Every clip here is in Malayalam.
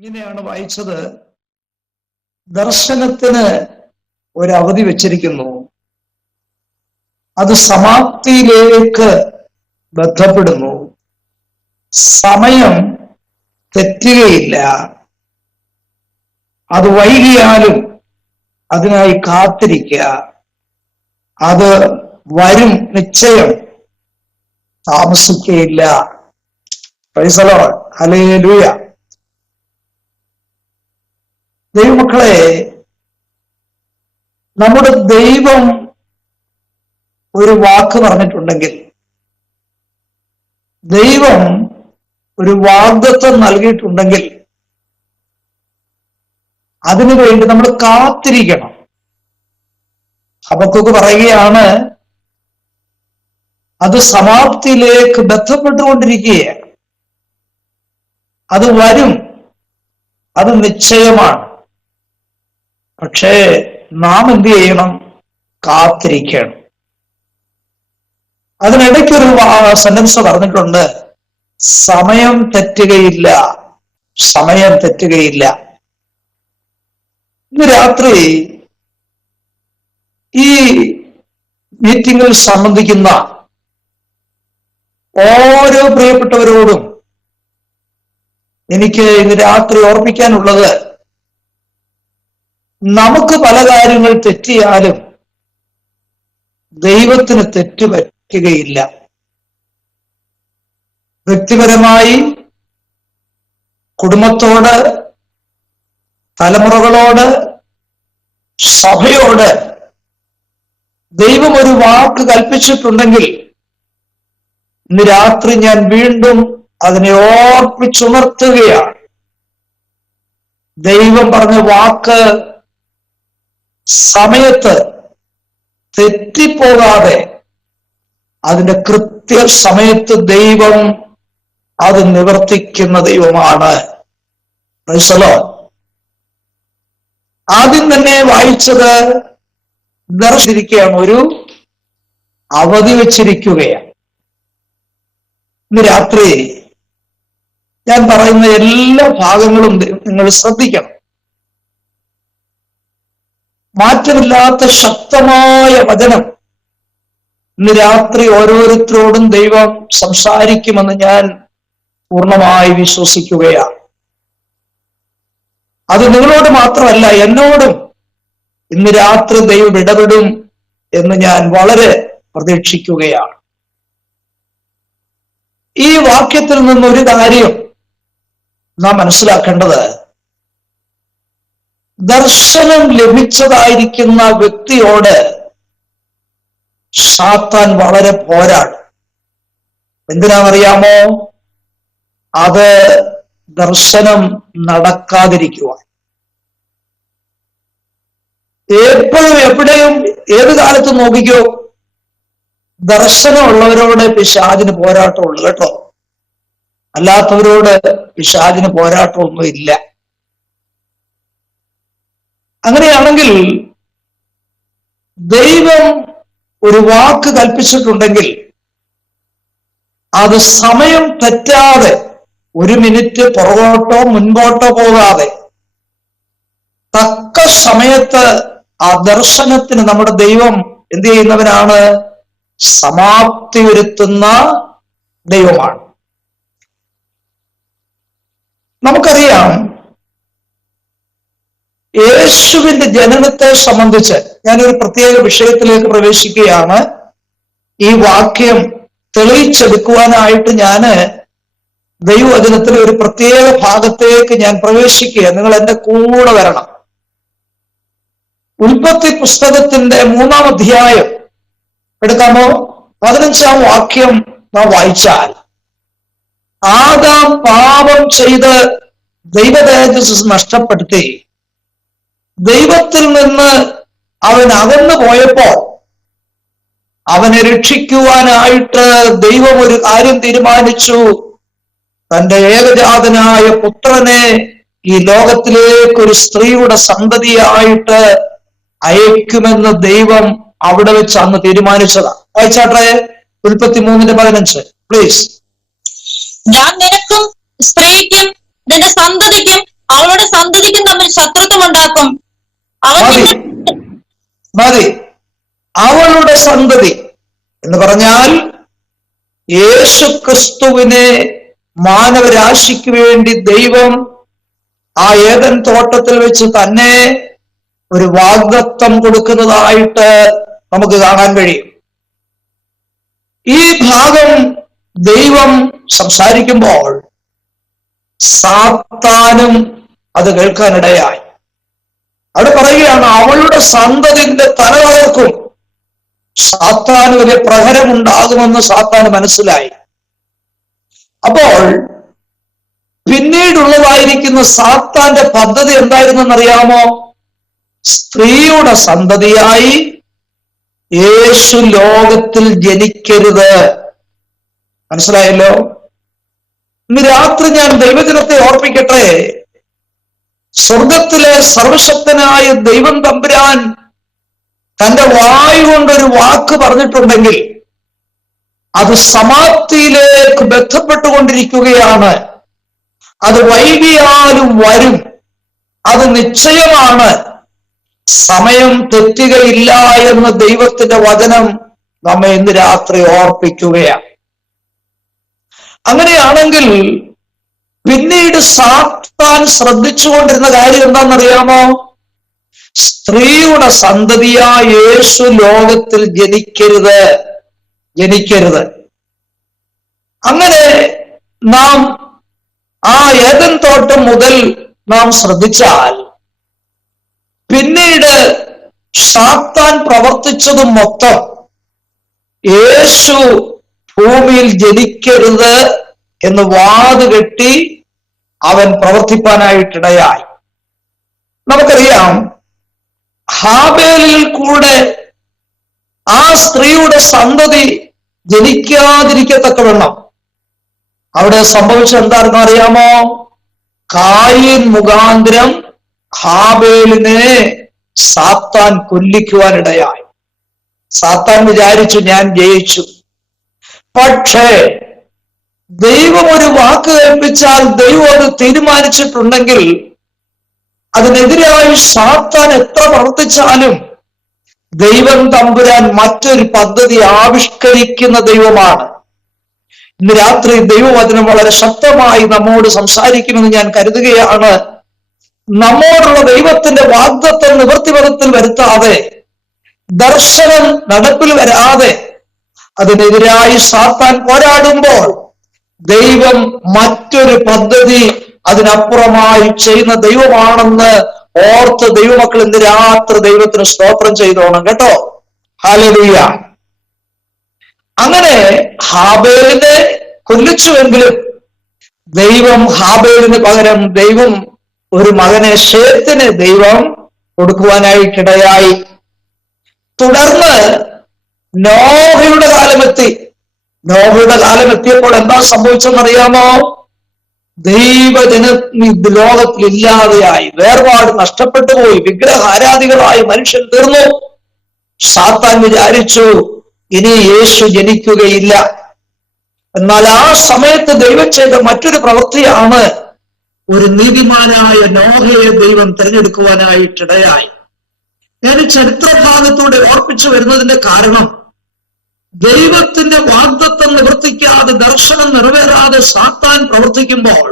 ഇങ്ങനെയാണ് വായിച്ചത്. ദർശനത്തിന് ഒരവധി വെച്ചിരിക്കുന്നു. അത് സമാപ്തിയിലേക്ക് ബന്ധപ്പെടുന്നു. സമയം തെറ്റുകയില്ല. അത് വൈകിയാലും അതിനായി കാത്തിരിക്കുക. അത് വരും, നിശ്ചയം, താമസിക്കുകയില്ല. Praise the Lord. ഹല്ലേലൂയ. ദൈവമക്കളെ, നമ്മുടെ ദൈവം ഒരു വാക്ക് പറഞ്ഞിട്ടുണ്ടെങ്കിൽ, ദൈവം ഒരു വാഗ്ദത്തം നൽകിയിട്ടുണ്ടെങ്കിൽ അതിനുവേണ്ടി നമ്മൾ കാത്തിരിക്കണം. ഹബക്കൂക്ക് പറയുകയാണ്, അത് സമാപ്തിയിലേക്ക് ബന്ധപ്പെട്ടുകൊണ്ടിരിക്കുകയാണ്. അത് വരും, അത് നിശ്ചയമാണ്. പക്ഷേ നാം എന്ത് ചെയ്യണം? കാത്തിരിക്കണം. അതിനിടയ്ക്കൊരു സെന്റൻസ് പറഞ്ഞിട്ടുണ്ട്, സമയം തെറ്റുകയില്ല, സമയം തെറ്റുകയില്ല. ഇന്ന് രാത്രി ഈ മീറ്റിംഗിൽ സംബന്ധിക്കുന്ന ഓരോ പ്രിയപ്പെട്ടവരോടും എനിക്ക് ഇന്ന് രാത്രി ഓർപ്പിക്കാനുള്ളത്, നമുക്ക് പല കാര്യങ്ങൾ തെറ്റിയാലും ദൈവത്തിന് തെറ്റ് പറ്റുകയില്ല. വ്യക്തിപരമായി, കുടുംബത്തോട്, തലമുറകളോട്, സഭയോട് ദൈവം ഒരു വാക്ക് കൽപ്പിച്ചിട്ടുണ്ടെങ്കിൽ ഇന്ന് രാത്രി ഞാൻ വീണ്ടും അതിനെ ഓർപ്പിച്ചുണർത്തുകയാണ്. ദൈവം പറഞ്ഞ വാക്ക് സമയത്ത് തെറ്റിപ്പോകാതെ അതിന്റെ കൃത്യ സമയത്ത് ദൈവം അത് നിവർത്തിക്കുന്ന ദൈവമാണ്. Price the Lord. ആദ്യം തന്നെ വായിച്ചത് ദർശിരിക്കുകയാണ്, ഒരു അവധി വെച്ചിരിക്കുകയാണ്. ഇന്ന് രാത്രി ഞാൻ പറയുന്ന എല്ലാ ഭാഗങ്ങളും നിങ്ങൾ ശ്രദ്ധിക്കണം. മാറ്റമില്ലാത്ത ശക്തമായ വചനം ഇന്ന് രാത്രി ഓരോരുത്തരോടും ദൈവം സംസാരിക്കുമെന്ന് ഞാൻ പൂർണ്ണമായി വിശ്വസിക്കുകയാണ്. അത് നിങ്ങളോട് മാത്രമല്ല, എന്നോടും ഇന്ന് രാത്രി ദൈവം ഇടപെടും എന്ന് ഞാൻ വളരെ പ്രതീക്ഷിക്കുകയാണ്. ഈ വാക്യത്തിൽ നിന്നൊരു കാര്യം നാം മനസ്സിലാക്കേണ്ടത്, ദർശനം ലഭിച്ചതായിരിക്കുന്ന വ്യക്തിയോട് സാത്താൻ വളരെ പോരാടും. എന്തിനാണെന്നറിയാമോ? അത് ദർശനം നടക്കാതിരിക്കുവാൻ. എപ്പോഴും എവിടെയും ഏത് കാലത്തും നോക്കിക്കോ, ദർശനമുള്ളവരോട് പിശാചിന് പോരാട്ടമുള്ളൂ കേട്ടോ. അല്ലാത്തവരോട് പിശാചിന് പോരാട്ടമൊന്നും ഇല്ല. അങ്ങനെയാണെങ്കിൽ ദൈവം ഒരു വാക്ക് കൽപ്പിച്ചിട്ടുണ്ടെങ്കിൽ അത് സമയം തെറ്റാതെ, ഒരു മിനിറ്റ് പുറകോട്ടോ മുൻപോട്ടോ പോകാതെ തക്ക സമയത്ത് ആ ദർശനത്തിന് നമ്മുടെ ദൈവം എന്ത് ചെയ്യുന്നവനാണ്? സമാപ്തി വരുത്തുന്ന ദൈവമാണ്. നമുക്കറിയാം, യേശുവിന്റെ ജനനത്തെ സംബന്ധിച്ച് ഞാനൊരു പ്രത്യേക വിഷയത്തിലേക്ക് പ്രവേശിക്കുകയാണ്. ഈ വാക്യം തെളിയിച്ചെടുക്കുവാനായിട്ട് ഞാന് ദൈവവചനത്തിലെ ഒരു പ്രത്യേക ഭാഗത്തേക്ക് ഞാൻ പ്രവേശിക്കുക. നിങ്ങൾ എന്റെ കൂടെ വരണം. ഉൽപ്പത്തി പുസ്തകത്തിന്റെ 3-ാം അധ്യായം എടുക്കാമോ? 15-ാം വാക്യം നാം വായിച്ചാൽ, ആദാം പാപം ചെയ്ത് ദൈവ തേജസ്സ് നഷ്ടപ്പെടുത്തി ദൈവത്തിൽ നിന്ന് അവൻ അകന്നു പോയപ്പോൾ അവനെ രക്ഷിക്കുവാനായിട്ട് ദൈവം ഒരു കാര്യം തീരുമാനിച്ചു. തന്റെ ഏകജാതനായ പുത്രനെ ഈ ലോകത്തിലേക്ക് ഒരു സ്ത്രീയുടെ സന്തതിയായിട്ട് അയക്കുമെന്ന് ദൈവം അവിടെ വെച്ച് അന്ന് തീരുമാനിച്ചതാണ്. വായിച്ചാട്ടെ, ഉൽപ്പത്തി 3:15 പ്ലീസ്. ഞാൻ നിനക്കും സ്ത്രീക്കും നിന്റെ സന്തതിക്കും അവളുടെ സന്തതിക്കും തമ്മിൽ ശത്രുത്വം ഉണ്ടാക്കും. അവൻ മതി. അവളുടെ സന്തതി എന്ന് പറഞ്ഞാൽ യേശു ക്രിസ്തുവിനെ മാനവരാശിക്ക് വേണ്ടി ദൈവം ആ ഏദൻ തോട്ടത്തിൽ വെച്ച് തന്നെ ഒരു വാഗ്ദത്തം കൊടുക്കുന്നതായിട്ട് നമുക്ക് കാണാൻ കഴിയും. ഈ ഭാഗം ദൈവം സംസാരിക്കുമ്പോൾ സാത്താനും അത് കേൾക്കാനിടയായി. അവിടെ പറയുകയാണ്, അവളുടെ സന്തതിന്റെ തല തകർക്കും. സാത്താന് വലിയ പ്രഹരമുണ്ടാകുമെന്ന് സാത്താന് മനസ്സിലായി. അപ്പോൾ പിന്നീടുള്ളതായിരിക്കുന്ന സാത്താന്റെ പദ്ധതി എന്തായിരുന്നെന്നറിയാമോ? സ്ത്രീയുടെ സന്തതിയായി യേശു ലോകത്തിൽ ജനിക്കരുത്. മനസ്സിലായല്ലോ? ഇന്ന് രാത്രി ഞാൻ ദൈവജനത്തെ ഓർപ്പിക്കട്ടെ, സ്വർഗത്തിലെ സർവശക്തനായ ദൈവം തമ്പുരാൻ തന്റെ വായു കൊണ്ടൊരു വാക്ക് പറഞ്ഞിട്ടുണ്ടെങ്കിൽ അത് സമാപ്തിയിലേക്ക് ബന്ധപ്പെട്ടുകൊണ്ടിരിക്കുകയാണ്. അത് വൈകിയാലും വരും, അത് നിശ്ചയമാണ്. സമയം തെറ്റുകയില്ല എന്ന ദൈവത്തിന്റെ വചനം നമ്മെ ഇന്ന് രാത്രി ഓർപ്പിക്കുകയാണ്. അങ്ങനെയാണെങ്കിൽ പിന്നീട് സാത്താൻ ശ്രദ്ധിച്ചുകൊണ്ടിരുന്ന കാര്യം എന്താണെന്നറിയാമോ? സ്ത്രീയുടെ സന്തതിയായ യേശു ലോകത്തിൽ ജനിക്കരുത്. അങ്ങനെ നാം ആ ഏദൻ തോട്ടം മുതൽ നാം ശ്രദ്ധിച്ചാൽ പിന്നീട് സാത്താൻ പ്രവർത്തിച്ചതും മൊത്തം യേശു ഭൂമിയിൽ ജനിക്കരുത് എന്ന് വാതുകെട്ടി അവൻ പ്രവർത്തിപ്പാനായിട്ടിടയായി. നമുക്കറിയാം, ഹാബേലിൽ കൂടെ ആ സ്ത്രീയുടെ സന്തതി ജനിക്കാതിരിക്കത്തക്കവണ്ണം അവിടെ സംഭവിച്ചത് എന്താണെന്ന് അറിയാമോ? കായീൻ മുഖാന്തരം ഹാബേലിനെ സാത്താൻ കൊല്ലിക്കുവാനിടയായി. സാത്താൻ വിചാരിച്ചു, ഞാൻ ജയിച്ചു. പക്ഷേ ദൈവം ഒരു വാക്ക് കേൾപ്പിച്ചാൽ, ദൈവം അത് തീരുമാനിച്ചിട്ടുണ്ടെങ്കിൽ അതിനെതിരായി സാത്താൻ എത്ര പ്രവർത്തിച്ചാലും ദൈവം തമ്പുരാൻ മറ്റൊരു പദ്ധതി ആവിഷ്കരിക്കുന്ന ദൈവമാണ്. ഇന്ന് രാത്രി ദൈവവചനം വളരെ ശക്തമായി നമ്മോട് സംസാരിക്കുമെന്ന് ഞാൻ കരുതുകയാണ്. നമ്മോടുള്ള ദൈവത്തിന്റെ വാഗ്ദത്തം നിവൃത്തിപഥത്തിൽ വരുത്താതെ, ദർശനം നടപ്പിൽ വരാതെ അതിനെതിരായി സാത്താൻ പോരാടുമ്പോൾ ദൈവം മറ്റൊരു പദ്ധതി അതിനപ്പുറമായി ചെയ്യുന്ന ദൈവമാണെന്ന് ഓർത്ത് ദൈവമക്കൾ ഇന്ന് രാത്രി ദൈവത്തിന് സ്തോത്രം ചെയ്തോണം കേട്ടോ. ഹല്ലേലൂയ. അങ്ങനെ ഹാബേലിനെ കൊല്ലിച്ചുവെങ്കിലും ദൈവം ഹാബേലിന് പകരം ദൈവം ഒരു മകനെ ശേത്തിനെ ദൈവം കൊടുക്കുവാനായിട്ടിടയായി. തുടർന്ന് നോഹയുടെ കാലമെത്തി. നോഹയുടെ കാലം എത്തിയപ്പോൾ എന്താ സംഭവിച്ചെന്നറിയാമോ? ദൈവജന ലോകത്തിൽ ഇല്ലാതെയായി, വേർപാട് നഷ്ടപ്പെട്ടു പോയി, വിഗ്രഹാരാധികളായി മനുഷ്യൻ തീർന്നു. സാത്താൻ വിചാരിച്ചു ഇനി യേശു ജനിക്കുകയില്ല. എന്നാൽ ആ സമയത്ത് ദൈവം ചെയ്ത മറ്റൊരു പ്രവൃത്തിയാണ്, ഒരു നീതിമാനായ നോഹയെ ദൈവം തിരഞ്ഞെടുക്കുവാനായിട്ടിടയായി. ഞാൻ ചരിത്രഭാഗത്തൂടെ ഓർപ്പിച്ചു വരുന്നതിന്റെ കാരണം, ദൈവത്തിന്റെ വാഗ്ദത്തം നിവർത്തിക്കാതെ, ദർശനം നിറവേറാതെ സാത്താൻ പ്രവർത്തിക്കുമ്പോൾ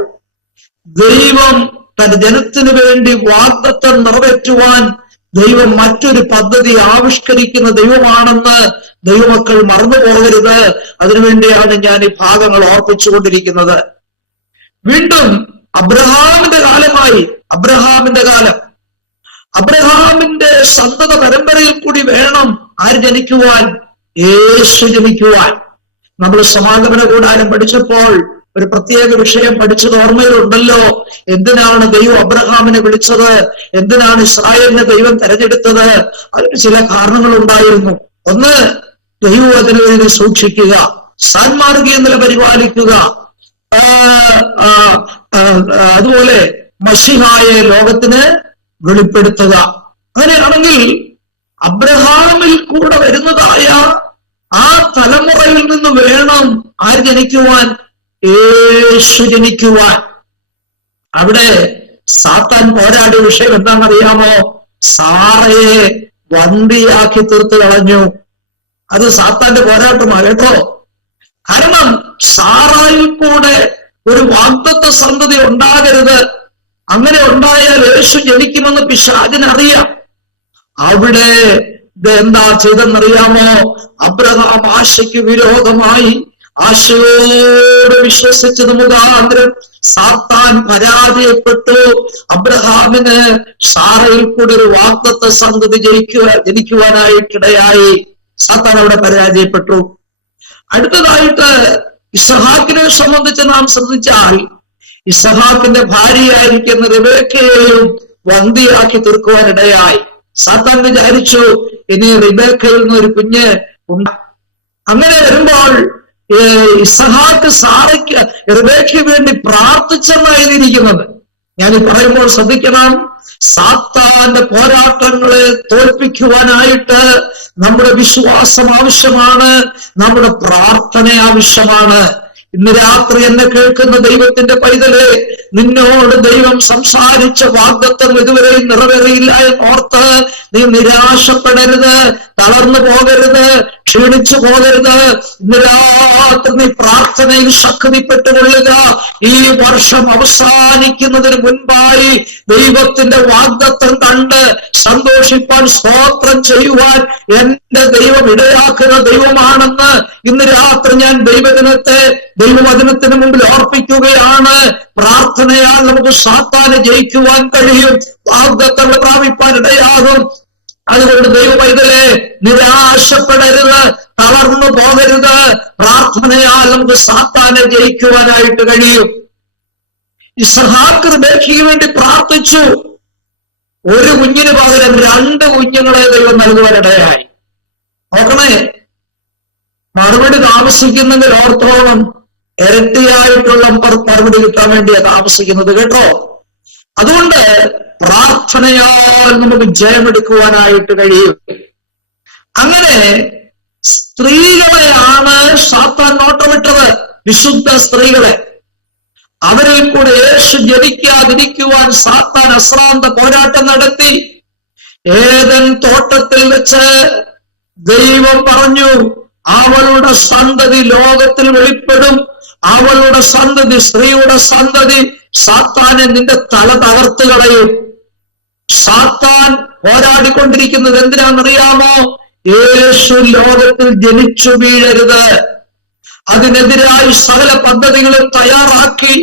ദൈവം തന്റെ ജനത്തിനു വേണ്ടി വാഗ്ദത്തം നിറവേറ്റുവാൻ ദൈവം മറ്റൊരു പദ്ധതി ആവിഷ്കരിക്കുന്ന ദൈവമാണെന്ന് ദൈവമക്കൾ മറന്നുപോകരുത്. അതിനുവേണ്ടിയാണ് ഞാൻ ഈ ഭാഗങ്ങൾ ഓർപ്പിച്ചുകൊണ്ടിരിക്കുന്നത്. വീണ്ടും അബ്രഹാമിന്റെ കാലമായി. അബ്രഹാമിന്റെ കാലം, അബ്രഹാമിന്റെ സന്തത പരമ്പരയിൽ കൂടി വേണം ആര് ജനിക്കുവാൻ? യേശു ജനിക്കുവാൻ. നമ്മൾ സമാഗമന കൂടാരം പഠിച്ചപ്പോൾ ഒരു പ്രത്യേക വിഷയം പഠിച്ചത് ഓർമ്മയിലുണ്ടല്ലോ. എന്തിനാണ് ദൈവം അബ്രഹാമിനെ വിളിച്ചത്? എന്തിനാണ് ഇസ്രായേലിനെ ദൈവം തെരഞ്ഞെടുത്തത്? അതിന് ചില കാരണങ്ങൾ ഉണ്ടായിരുന്നു. ഒന്ന്, ദൈവവചനത്തെ സൂക്ഷിക്കുക, സാൻമാർഗീയ നില പരിപാലിക്കുക, അതുപോലെ മശിഹായെ ലോകത്തിന് വെളിപ്പെടുത്തുക. അങ്ങനെയാണെങ്കിൽ അബ്രഹാമിൽ കൂടെ വരുന്നതായ ആ തലമുറയിൽ നിന്ന് വേണം ആര് ജനിക്കുവാൻ? യേശു ജനിക്കുവാൻ. അവിടെ സാത്താൻ പോരാടിയ വിഷയം എന്താണെന്നറിയാമോ? സാറയെ വന്ധിയാക്കി തീർത്തു കളഞ്ഞു. അത് സാത്താന്റെ പോരാട്ടമാണ് കേട്ടോ. കാരണം സാറായിൽ കൂടെ ഒരു വാഗ്ദത്ത സന്തതി ഉണ്ടാകരുത്. അങ്ങനെ ഉണ്ടായാൽ യേശു ജനിക്കുമെന്ന് പിശാചിനറിയാം. അവിടെ എന്താ ചെയ്തെന്നറിയാമോ? അബ്രഹാം ആശയ്ക്ക് വിരോധമായി ആശയോട് വിശ്വസിച്ചത് മുഖാന്തരം സാത്താൻ പരാജയപ്പെട്ടു. അബ്രഹാമിന് സാറയിൽ കൂടെ ഒരു വാഗ്ദത്ത സന്തതി ജനിക്കുവാനായിട്ടിടയായി. സാത്താൻ അവിടെ പരാജയപ്പെട്ടു. അടുത്തതായിട്ട് ഇസഹാക്കിനെ സംബന്ധിച്ച് നാം ശ്രദ്ധിച്ചാൽ, ഇസഹാക്കിന്റെ ഭാര്യയായിരിക്കുന്ന റിബേക്കയെയും വന്ധിയാക്കി തീർക്കുവാനിടയായി. സാത്താൻ വിചാരിച്ചു ഇനി റിബേക്കയിൽ നിന്ന് ഒരു കുഞ്ഞ് ഉണ്ട്. അങ്ങനെ വരുമ്പോൾ ഇസഹാക്ക് സാറയ്ക്ക് റിബേക്കയ്ക്ക് വേണ്ടി പ്രാർത്ഥിച്ചെന്നായിരിക്കുന്നത്. ഞാൻ പറയുമ്പോൾ ശ്രദ്ധിക്കണം, സാത്താന്റെ പോരാട്ടങ്ങളെ തോൽപ്പിക്കുവാനായിട്ട് നമ്മുടെ വിശ്വാസം ആവശ്യമാണ്, നമ്മുടെ പ്രാർത്ഥന ആവശ്യമാണ്. ഇന്ന് രാത്രി എന്നെ കേൾക്കുന്ന ദൈവത്തിന്റെ പൈതലെ, നിന്നോട് ദൈവം സംസാരിച്ച വാഗ്ദത്തം ഇതുവരെയും നിറവേറിയില്ല എന്നോർത്ത് നീ നിരാശപ്പെടരുത്, തളർന്നു പോകരുത്, ക്ഷീണിച്ചു പോകരുത്. ഇന്ന് രാത്രി നീ പ്രാർത്ഥനയിൽ ശക്തിപ്പെട്ടുകൊള്ളുക. ഈ വർഷം അവസാനിക്കുന്നതിന് മുൻപായി ദൈവത്തിന്റെ വാഗ്ദത്തം കണ്ട് സന്തോഷിപ്പാൻ, സ്തോത്രം ചെയ്യുവാൻ എന്റെ ദൈവം ഇടയാക്കുന്ന ദൈവമാണെന്ന് ഇന്ന് രാത്രി ഞാൻ ദൈവവചനത്തിന് മുമ്പിൽ ഓർപ്പിക്കുകയാണ്. പ്രാർത്ഥനയാൽ നമുക്ക് സാത്താനെ ജയിക്കുവാൻ കഴിയും, വാഗ്ദത്തങ്ങൾ പ്രാപിപ്പാൻ ഇടയാകും. അതുകൊണ്ട് ദൈവപൈതലെ, നിരാശപ്പെടരുത്, തളർന്നു പോകരുത്. പ്രാർത്ഥനയാൽ നമുക്ക് സാത്താനെ ജയിക്കുവാനായിട്ട് കഴിയും. ഇസ്ഹാക്ക് റിബേക്കയ്ക്ക് വേണ്ടി പ്രാർത്ഥിച്ചു. ഒരു കുഞ്ഞിന് പകരം 2 കുഞ്ഞുങ്ങളെ ദൈവം നൽകുവാനിടയായി. നോക്കണേ, മറുപടി താമസിക്കുന്നെങ്കിൽ ഓർത്തോളം ഇരട്ടിയായിട്ടുള്ള മറുപടി കിട്ടാൻ വേണ്ടിയാണ് താമസിക്കുന്നത് കേട്ടോ. അതുകൊണ്ട് പ്രാർത്ഥനയാൽ നമുക്ക് ജയമെടുക്കുവാനായിട്ട് കഴിയും. അങ്ങനെ സ്ത്രീകളെയാണ് സാത്താൻ നോട്ടമിട്ടത്, വിശുദ്ധ സ്ത്രീകളെ. അവരിൽ കൂടെ യേശു ജനിക്കാതിരിക്കുവാൻ സാത്താൻ അശ്രാന്ത പോരാട്ടം നടത്തി. ഏദൻ തോട്ടത്തിൽ വെച്ച് ദൈവം പറഞ്ഞു, അവളുടെ സന്തതി ലോകത്തിൽ വെളിപ്പെടും, അവളുടെ സന്തതി, സ്ത്രീയുടെ സന്തതി സാത്താനെ നിന്റെ തല തകർത്ത് കളയും. സാത്താൻ പോരാടിക്കൊണ്ടിരിക്കുന്നത് എന്തിനാണെന്നറിയാമോ? യേശു ലോകത്തിൽ ജനിച്ചു വീഴരുത്. അതിനെതിരായി സകല പദ്ധതികളും തയ്യാറാക്കി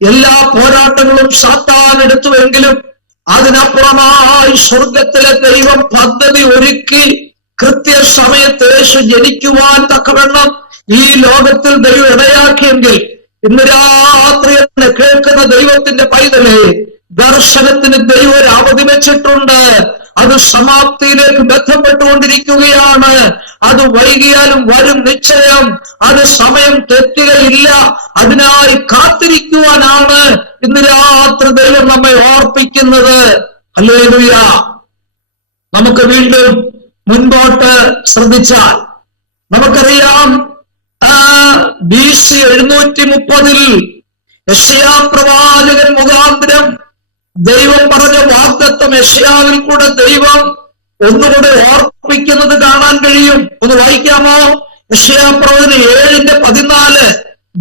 എല്ലാ പോരാട്ടങ്ങളും സാത്താൻ എടുത്തുവെങ്കിലും അതിനപ്പുറമായി സ്വർഗത്തിലെ ദൈവം പദ്ധതി ഒരുക്കി കൃത്യസമയത്ത് യേശു ജനിക്കുവാൻ തക്കവണ്ണം ഈ ലോകത്തിൽ ദൈവം ഇടയാക്കിയെങ്കിൽ ഇന്ന് രാത്രി എന്നെ കേൾക്കുന്ന ദൈവത്തിന്റെ പൈതലേ, ദർശനത്തിന് ദൈവം ഒരു അവധി വെച്ചിട്ടുണ്ട്. അത് സമാപ്തിയിലേക്ക് ബന്ധപ്പെട്ടുകൊണ്ടിരിക്കുകയാണ്. അത് വൈകിയാലും വരും നിശ്ചയം. അത് സമയം തെറ്റുകയില്ല. അതിനായി കാത്തിരിക്കുവാനാണ് ഇന്ന് രാത്രി ദൈവം നമ്മെ ഓർപ്പിക്കുന്നത്. ഹല്ലേലൂയ. നമുക്ക് വീണ്ടും മുൻപോട്ട് ശ്രദ്ധിച്ചാൽ നമുക്കറിയാം, BC 730 യെശയ്യാ പ്രവാചകൻ മുഖാന്തരം ദൈവം പറഞ്ഞ വാഗ്ദത്തം യെശയ്യാവിൽ കൂടെ ദൈവം ഒന്നുകൂടെ ഓർപ്പിക്കുന്നത് കാണാൻ കഴിയും. ഒന്ന് വായിക്കാമോ? യെശയ്യാ പ്രവചനം 7:14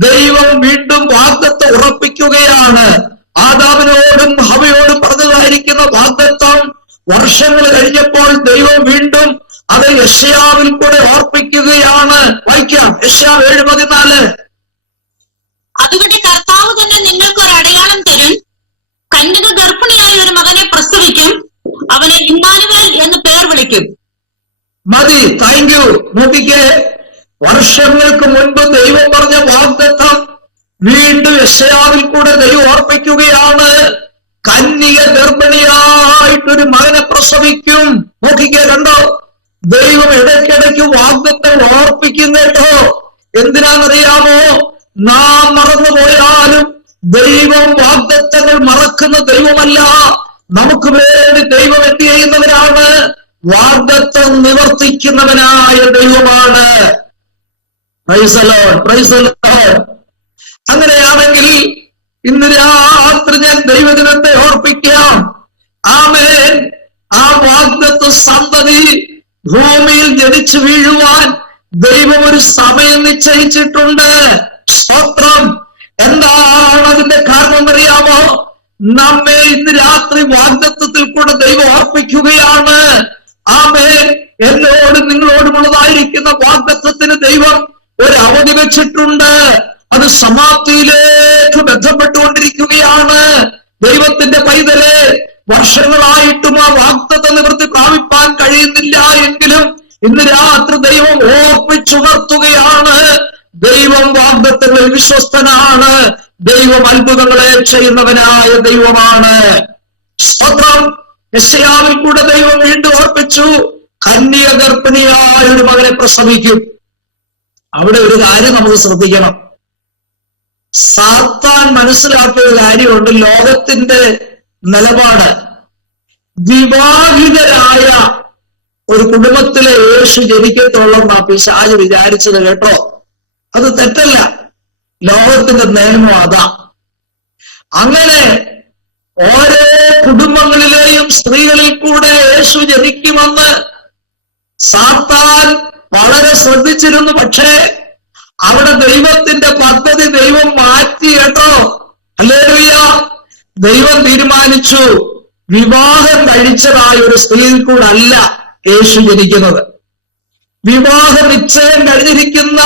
ദൈവം വീണ്ടും വാഗ്ദത്തം ഉറപ്പിക്കുകയാണ്. ആദാമിനോടും ഹവയോടും പറഞ്ഞതായിരിക്കുന്ന വാഗ്ദത്തം വർഷങ്ങൾ കഴിഞ്ഞപ്പോൾ ദൈവം വീണ്ടും അത് യെശയ്യാവിൽ കൂടെ ഓർപ്പിക്കുകയാണ്. വായിക്കാം, യെശയ്യാ 7:14. അതുകൊണ്ട് കർത്താവ് തന്നെ നിങ്ങൾക്ക് ഒരു അടയാളം തരും, കന്യക ഗർഭിണിയായ ഒരു മകനെ പ്രസവിക്കും, അവനെ ഇമ്മാനുവേൽ എന്ന് പേർ വിളിക്കും. മതി, താങ്ക് യു. നോക്കിക്കേ, വർഷങ്ങൾക്ക് മുൻപ് ദൈവം പറഞ്ഞ വാഗ്ദത്തം വീണ്ടും യെശയ്യാവിൽ കൂടെ ദൈവം ഓർപ്പിക്കുകയാണ്. കന്യക ഗർഭിണിയായിട്ടൊരു മകനെ പ്രസവിക്കും. നോക്കിക്കേ, കണ്ടോ? ദൈവം ഇടയ്ക്കിടയ്ക്ക് വാഗ്ദത്തം ഓർപ്പിക്കും കേട്ടോ. എന്തിനാണെന്നറിയാമോ? നാം മറന്നുപോയാലും ദൈവം വാഗ്ദത്തങ്ങൾ മറക്കുന്ന ദൈവമല്ല. നമുക്ക് വേണ്ടി ദൈവം എന്ത് ചെയ്യുന്നവരാണ്? വാഗ്ദത്തം നിവർത്തിക്കുന്നവനായ ദൈവമാണ്. Price the Lord, praise the Lord. അങ്ങനെയാണെങ്കിൽ ഇന്ന് രാത്രി ഞാൻ ദൈവദിനത്തെ ഓർപ്പിക്കാം. ആമേൻ. ആ വാഗ്ദത്ത സന്തതി ഭൂമിയിൽ ജനിച്ചു വീഴുവാൻ ദൈവം ഒരു സമയം നിശ്ചയിച്ചിട്ടുണ്ട്. സ്തോത്രം. എന്താണ് അതിന്റെ കാരണം അറിയാമോ? നമ്മെ ഇന്ന് രാത്രി വാഗ്ദത്തത്തിൽ കൂടെ ദൈവം ഓർപ്പിക്കുകയാണ്. ആമേൻ. എന്നോടും നിങ്ങളോടുമുള്ളതായിരിക്കുന്ന വാഗ്ദത്തത്തിന് ദൈവം ഒരു അവധി വെച്ചിട്ടുണ്ട്. അത് സമാപ്തിയിലേക്ക് ബന്ധപ്പെട്ടുകൊണ്ടിരിക്കുകയാണ്. ദൈവത്തിന്റെ പൈതലെ, വർഷങ്ങളായിട്ടും ആ വാഗ്ദത്ത നിവൃത്തി പ്രാപിപ്പാൻ കഴിയുന്നില്ല എങ്കിലും ഇന്ന് രാത്രി ദൈവം ഓർപ്പിച്ചുണർത്തുകയാണ്. ദൈവം വാഗ്ദത്തങ്ങളിൽ വിശ്വസ്തനാണ്. ദൈവം അത്ഭുതങ്ങളെ ചെയ്യുന്നവനായ ദൈവമാണ്. സ്തോത്രം. യെശയ്യാവിൽ കൂടെ ദൈവം വീണ്ടും ഓർപ്പിച്ചു, കന്യക ഗർഭിണിയായ ഒരു മകനെ പ്രസവിക്കും. അവിടെ ഒരു കാര്യം നമുക്ക് ശ്രദ്ധിക്കണം. സാത്താൻ മനസ്സിലാക്കിയ കാര്യമുണ്ട്. ലോകത്തിന്റെ നിലപാട് വിവാഹിതരായ ഒരു കുടുംബത്തിലെ യേശു ജനിക്കത്തുള്ളെന്നാ പിശാച് വിചാരിച്ചത്. കേട്ടോ, അത് തെറ്റല്ല. ലോകത്തിന്റെ നിയമം അതാ. അങ്ങനെ ഓരോ കുടുംബങ്ങളിലെയും സ്ത്രീകളിൽ കൂടെ യേശു ജനിക്കുമെന്ന് സാത്താൻ വളരെ ശ്രദ്ധിച്ചിരുന്നു. പക്ഷേ അവിടെ ദൈവത്തിന്റെ പദ്ധതി ദൈവം മാറ്റി. കേട്ടോ, ഹല്ലേലൂയ. ദൈവം തീരുമാനിച്ചു, വിവാഹം കഴിച്ചതായ ഒരു സ്ത്രീയിൽ കൂടെ അല്ല യേശു ജനിക്കുന്നത്. വിവാഹ നിശ്ചയം കഴിഞ്ഞിരിക്കുന്ന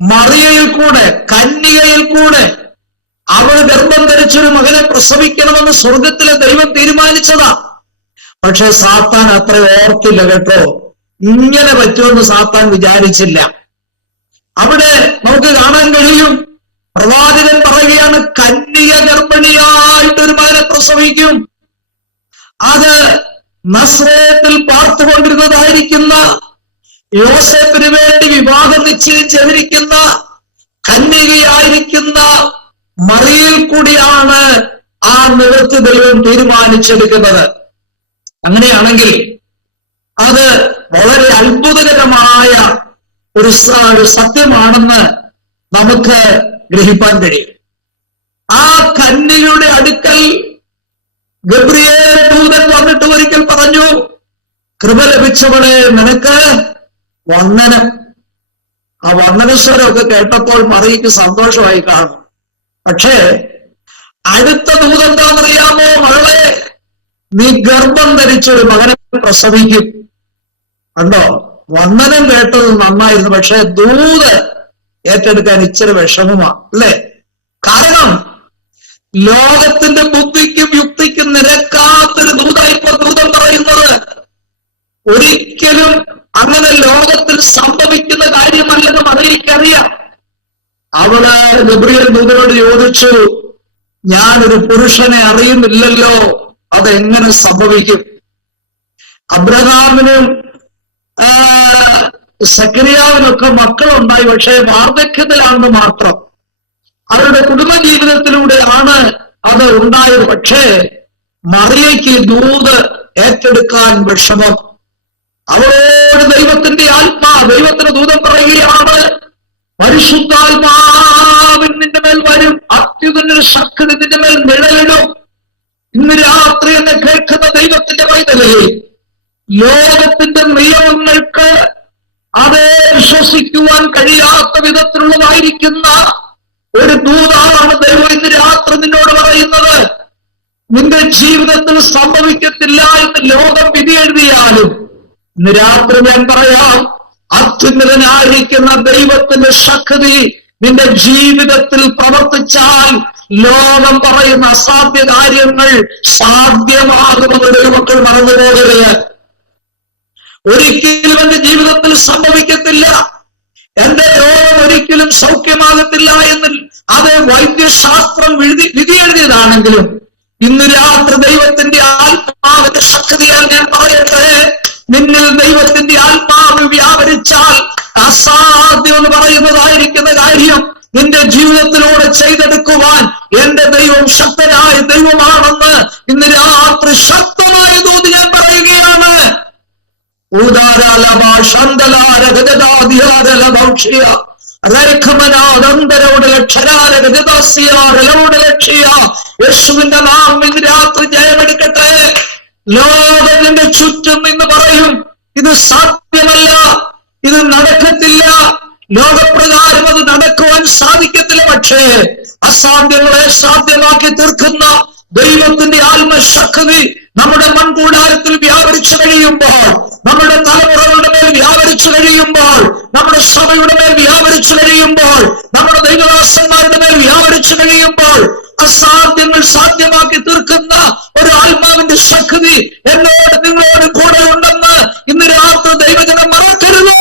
മറിയയിൽ കൂടെ, കന്യകയിൽ കൂടെ അവൾ ഗർഭം ധരിച്ചൊരു മകനെ പ്രസവിക്കണമെന്ന് സ്വർഗത്തിലെ ദൈവം തീരുമാനിച്ചതാ. പക്ഷെ സാത്താൻ അത്ര ഓർത്തില്ല. കേട്ടോ, ഇങ്ങനെ പറ്റുമെന്ന് സാത്താൻ വിചാരിച്ചില്ല. അവിടെ നമുക്ക് കാണാൻ കഴിയും, പ്രവാചകൻ പറയുകയാണ്, കന്യക ഗർഭിണിയായിട്ടൊരു മകനെ പ്രസവിക്കും. അത് നസ്രേത്തിൽ പാർത്തുകൊണ്ടിരുന്നതായിരിക്കുന്ന യോസേഫിന് വേണ്ടി വിവാഹം നിശ്ചയം ചെയ്തിരിക്കുന്ന കന്യകയായിരിക്കുന്ന മറിയയിൽ കൂടിയാണ് ആ നിവൃത്തി ദൈവം തീരുമാനിച്ചെടുക്കുന്നത്. അങ്ങനെയാണെങ്കിൽ അത് വളരെ അത്ഭുതകരമായ ഒരു സത്യമാണെന്ന് നമുക്ക് ഗ്രഹിപ്പാൻ കഴിയും. ആ കന്യകയുടെ അടുക്കൽ ഗബ്രിയേൽ ദൂതൻ വന്നിട്ട് ഒരിക്കൽ പറഞ്ഞു, കൃപ ലഭിച്ചവളെ, നിനക്ക് വന്ദനം. ആ വന്ദനസ്വരമൊക്കെ കേട്ടപ്പോൾ മറിയയ്ക്ക് സന്തോഷമായി കാണും. പക്ഷേ അടുത്ത ദൂതൻ എന്താണെന്നറിയാമോ? മകളെ, നീ ഗർഭം ധരിച്ചൊരു മകനെ പ്രസവിക്കും. കണ്ടോ, വന്ദനം കേട്ടത് നന്നായിരുന്നു, പക്ഷെ ദൂത് ഏറ്റെടുക്കാൻ ഇച്ചിരി വിഷമമാ, അല്ലേ? കാരണം ലോകത്തിന്റെ ബുദ്ധിക്കും യുക്തിക്കും നിരക്കാത്തൊരു ദൂതായിപ്പോ ദൂതം പറയുന്നത്. ഒരിക്കലും അങ്ങനെ ലോകത്തിൽ സംഭവിക്കുന്ന കാര്യമല്ലെന്ന് മറിയയ്ക്കറിയാം. അവള് ഗബ്രിയേൽ ദൂതനോട് ചോദിച്ചു, ഞാനൊരു പുരുഷനെ അറിയുന്നില്ലല്ലോ, അതെങ്ങനെ സംഭവിക്കും? അബ്രഹാമിനും സക്കരിയാവിനൊക്കെ മക്കളുണ്ടായി, പക്ഷേ വാർദ്ധക്യത്തിലാണെന്ന് മാത്രം. അവരുടെ കുടുംബജീവിതത്തിലൂടെയാണ് അത് ഉണ്ടായത്. പക്ഷേ മറിയയ്ക്ക് ദൂത് ഏറ്റെടുക്കാൻ വിഷമം. അവളോട് ദൈവത്തിന്റെ ദൂതൻ പറയുകയാണ്, പരിശുദ്ധാത്മാവിൻ നിന്റെ മേൽ വരും, അത്യുന്നതന്റെ ശക്തി നിന്റെ മേൽ നിഴലിടും. ഇന്ന് രാത്രി എന്നെ കേൾക്കുന്ന ദൈവത്തിന്റെ പൈതലേ, ലോകത്തിന്റെ നിയമങ്ങൾക്ക് അതേ വിശ്വസിക്കുവാൻ കഴിയാത്ത വിധത്തിലുള്ളതായിരിക്കുന്ന ഒരു ദൂതാണ് ദൈവം ഇന്ന് രാത്രി നിന്നോട് പറയുന്നത്. നിന്റെ ജീവിതത്തിൽ സംഭവിക്കത്തില്ല എന്ന് ലോകം വിധി എഴുതിയാലും ഇന്ന് രാത്രി ഞാൻ പറയാം, അത്യുന്നതനായിരിക്കുന്ന ദൈവത്തിന്റെ ശക്തി നിന്റെ ജീവിതത്തിൽ പ്രവർത്തിച്ചാൽ ലോകം പറയുന്ന അസാധ്യ കാര്യങ്ങൾ സാധ്യമാകുമെന്ന് ദൈവമക്കൾ മറന്നുപോകരുത്. ഒരിക്കലും എന്റെ ജീവിതത്തിൽ സംഭവിക്കത്തില്ല, എന്റെ രോഗം ഒരിക്കലും സൗഖ്യമാകത്തില്ല എന്ന് അത് വൈദ്യശാസ്ത്രം വിധി എഴുതിയതാണെങ്കിലും ഇന്ന് രാത്രി ദൈവത്തിന്റെ ആത്മാവിന്റെ ശക്തിയാൽ ഞാൻ പറയട്ടെ, നിന്നിൽ ദൈവത്തിന്റെ ആത്മാവ് വ്യാപരിച്ചാൽ അസാധ്യം എന്ന് പറയുന്നതായിരിക്കുന്ന കാര്യം നിന്റെ ജീവിതത്തിലൂടെ ചെയ്തെടുക്കുവാൻ എന്റെ ദൈവം ശക്തനായ ദൈവമാണെന്ന് ഇന്ന് രാത്രി ശക്തമായ തോതി ഞാൻ പറയുകയാണ്. യേശുവിന്റെ നാമം ഇന്ന് രാത്രി ജയമെടുക്കട്ടെ. ലോകത്തിന്റെ ചുറ്റും എന്ന് പറയും ഇത് സാധ്യമല്ല, ഇത് നടക്കത്തില്ല, ലോകപ്രകാരം അത് നടക്കുവാൻ സാധിക്കത്തില്ല. പക്ഷേ അസാധ്യങ്ങളെ സാധ്യമാക്കി തീർക്കുന്ന ദൈവത്തിന്റെ ആത്മശക്തി നമ്മുടെ മൺകൂടാരത്തിൽ വ്യാപരിച്ചു കഴിയുമ്പോൾ, നമ്മുടെ തലമുറകളുടെ മേൽ വ്യാപരിച്ചു കഴിയുമ്പോൾ, നമ്മുടെ സഭയുടെ മേൽ വ്യാപരിച്ചു കഴിയുമ്പോൾ, നമ്മുടെ ദൈവദാസന്മാരുടെ മേൽ വ്യാപരിച്ചു കഴിയുമ്പോൾ, അസാധ്യങ്ങൾ സാധ്യമാക്കി തീർക്കുന്ന ഒരു ആത്മാവിന്റെ ശക്തി എന്നോട് നിങ്ങളോട് കൂടെ ഉണ്ടെന്ന് ഇന്ന് രാത്രി ദൈവജനം മറക്കരുത്.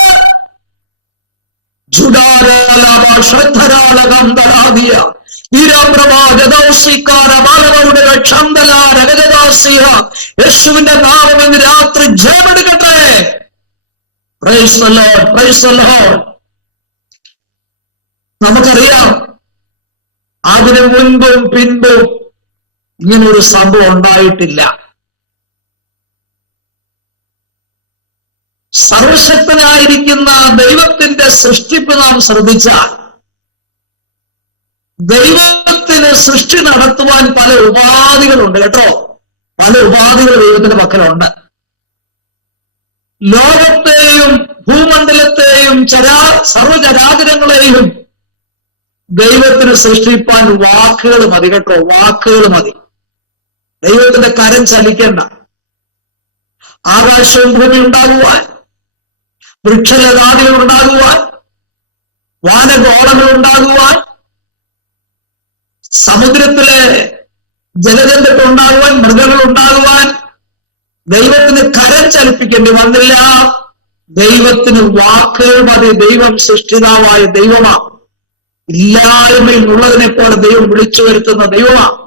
യേശുവിന്റെ നാമം ഇന്ന് രാത്രി ജയമെടുക്കട്ടെ. Praise the Lord, praise the Lord. നമുക്കറിയാം, അതിനു മുൻപും പിൻപും ഇങ്ങനൊരു സംഭവം ഉണ്ടായിട്ടില്ല. സർവശക്തനായിരിക്കുന്ന ദൈവത്തിന്റെ സൃഷ്ടിപ്പ് നാം ശ്രദ്ധിച്ചാൽ, ദൈവത്തിന് സൃഷ്ടി നടത്തുവാൻ പല ഉപാധികളുണ്ട് കേട്ടോ. പല ഉപാധികൾ ദൈവത്തിന്റെ പക്കലുണ്ട്. ലോകത്തെയും ഭൂമണ്ഡലത്തെയും സർവചരാചരങ്ങളെയും ദൈവത്തിന് സൃഷ്ടിപ്പാൻ വാക്കുകൾ മതി കേട്ടോ, വാക്കുകൾ മതി. ദൈവത്തിന്റെ കരം ചലിക്കണ്ട. ആകാശവും ഭൂമി ഉണ്ടാകുവാൻ, വൃക്ഷലതാദികൾ ഉണ്ടാകുവാൻ, വാനഗോളങ്ങൾ ഉണ്ടാകുവാൻ, സമുദ്രത്തിലെ ജലജന്തുക്കൾ ഉണ്ടാകുവാൻ, മൃഗങ്ങൾ ഉണ്ടാകുവാൻ ദൈവത്തിന് കരം ചലിപ്പിക്കേണ്ടി വന്നില്ല. ദൈവത്തിന് വാക്കുകൾ മതി. ദൈവം സൃഷ്ടിതാവായ ദൈവമാണ്. ഇല്ലായ്മയിൽ ഉള്ളതിനെ പോലെ ദൈവം വിളിച്ചു വരുത്തുന്ന ദൈവമാണ്.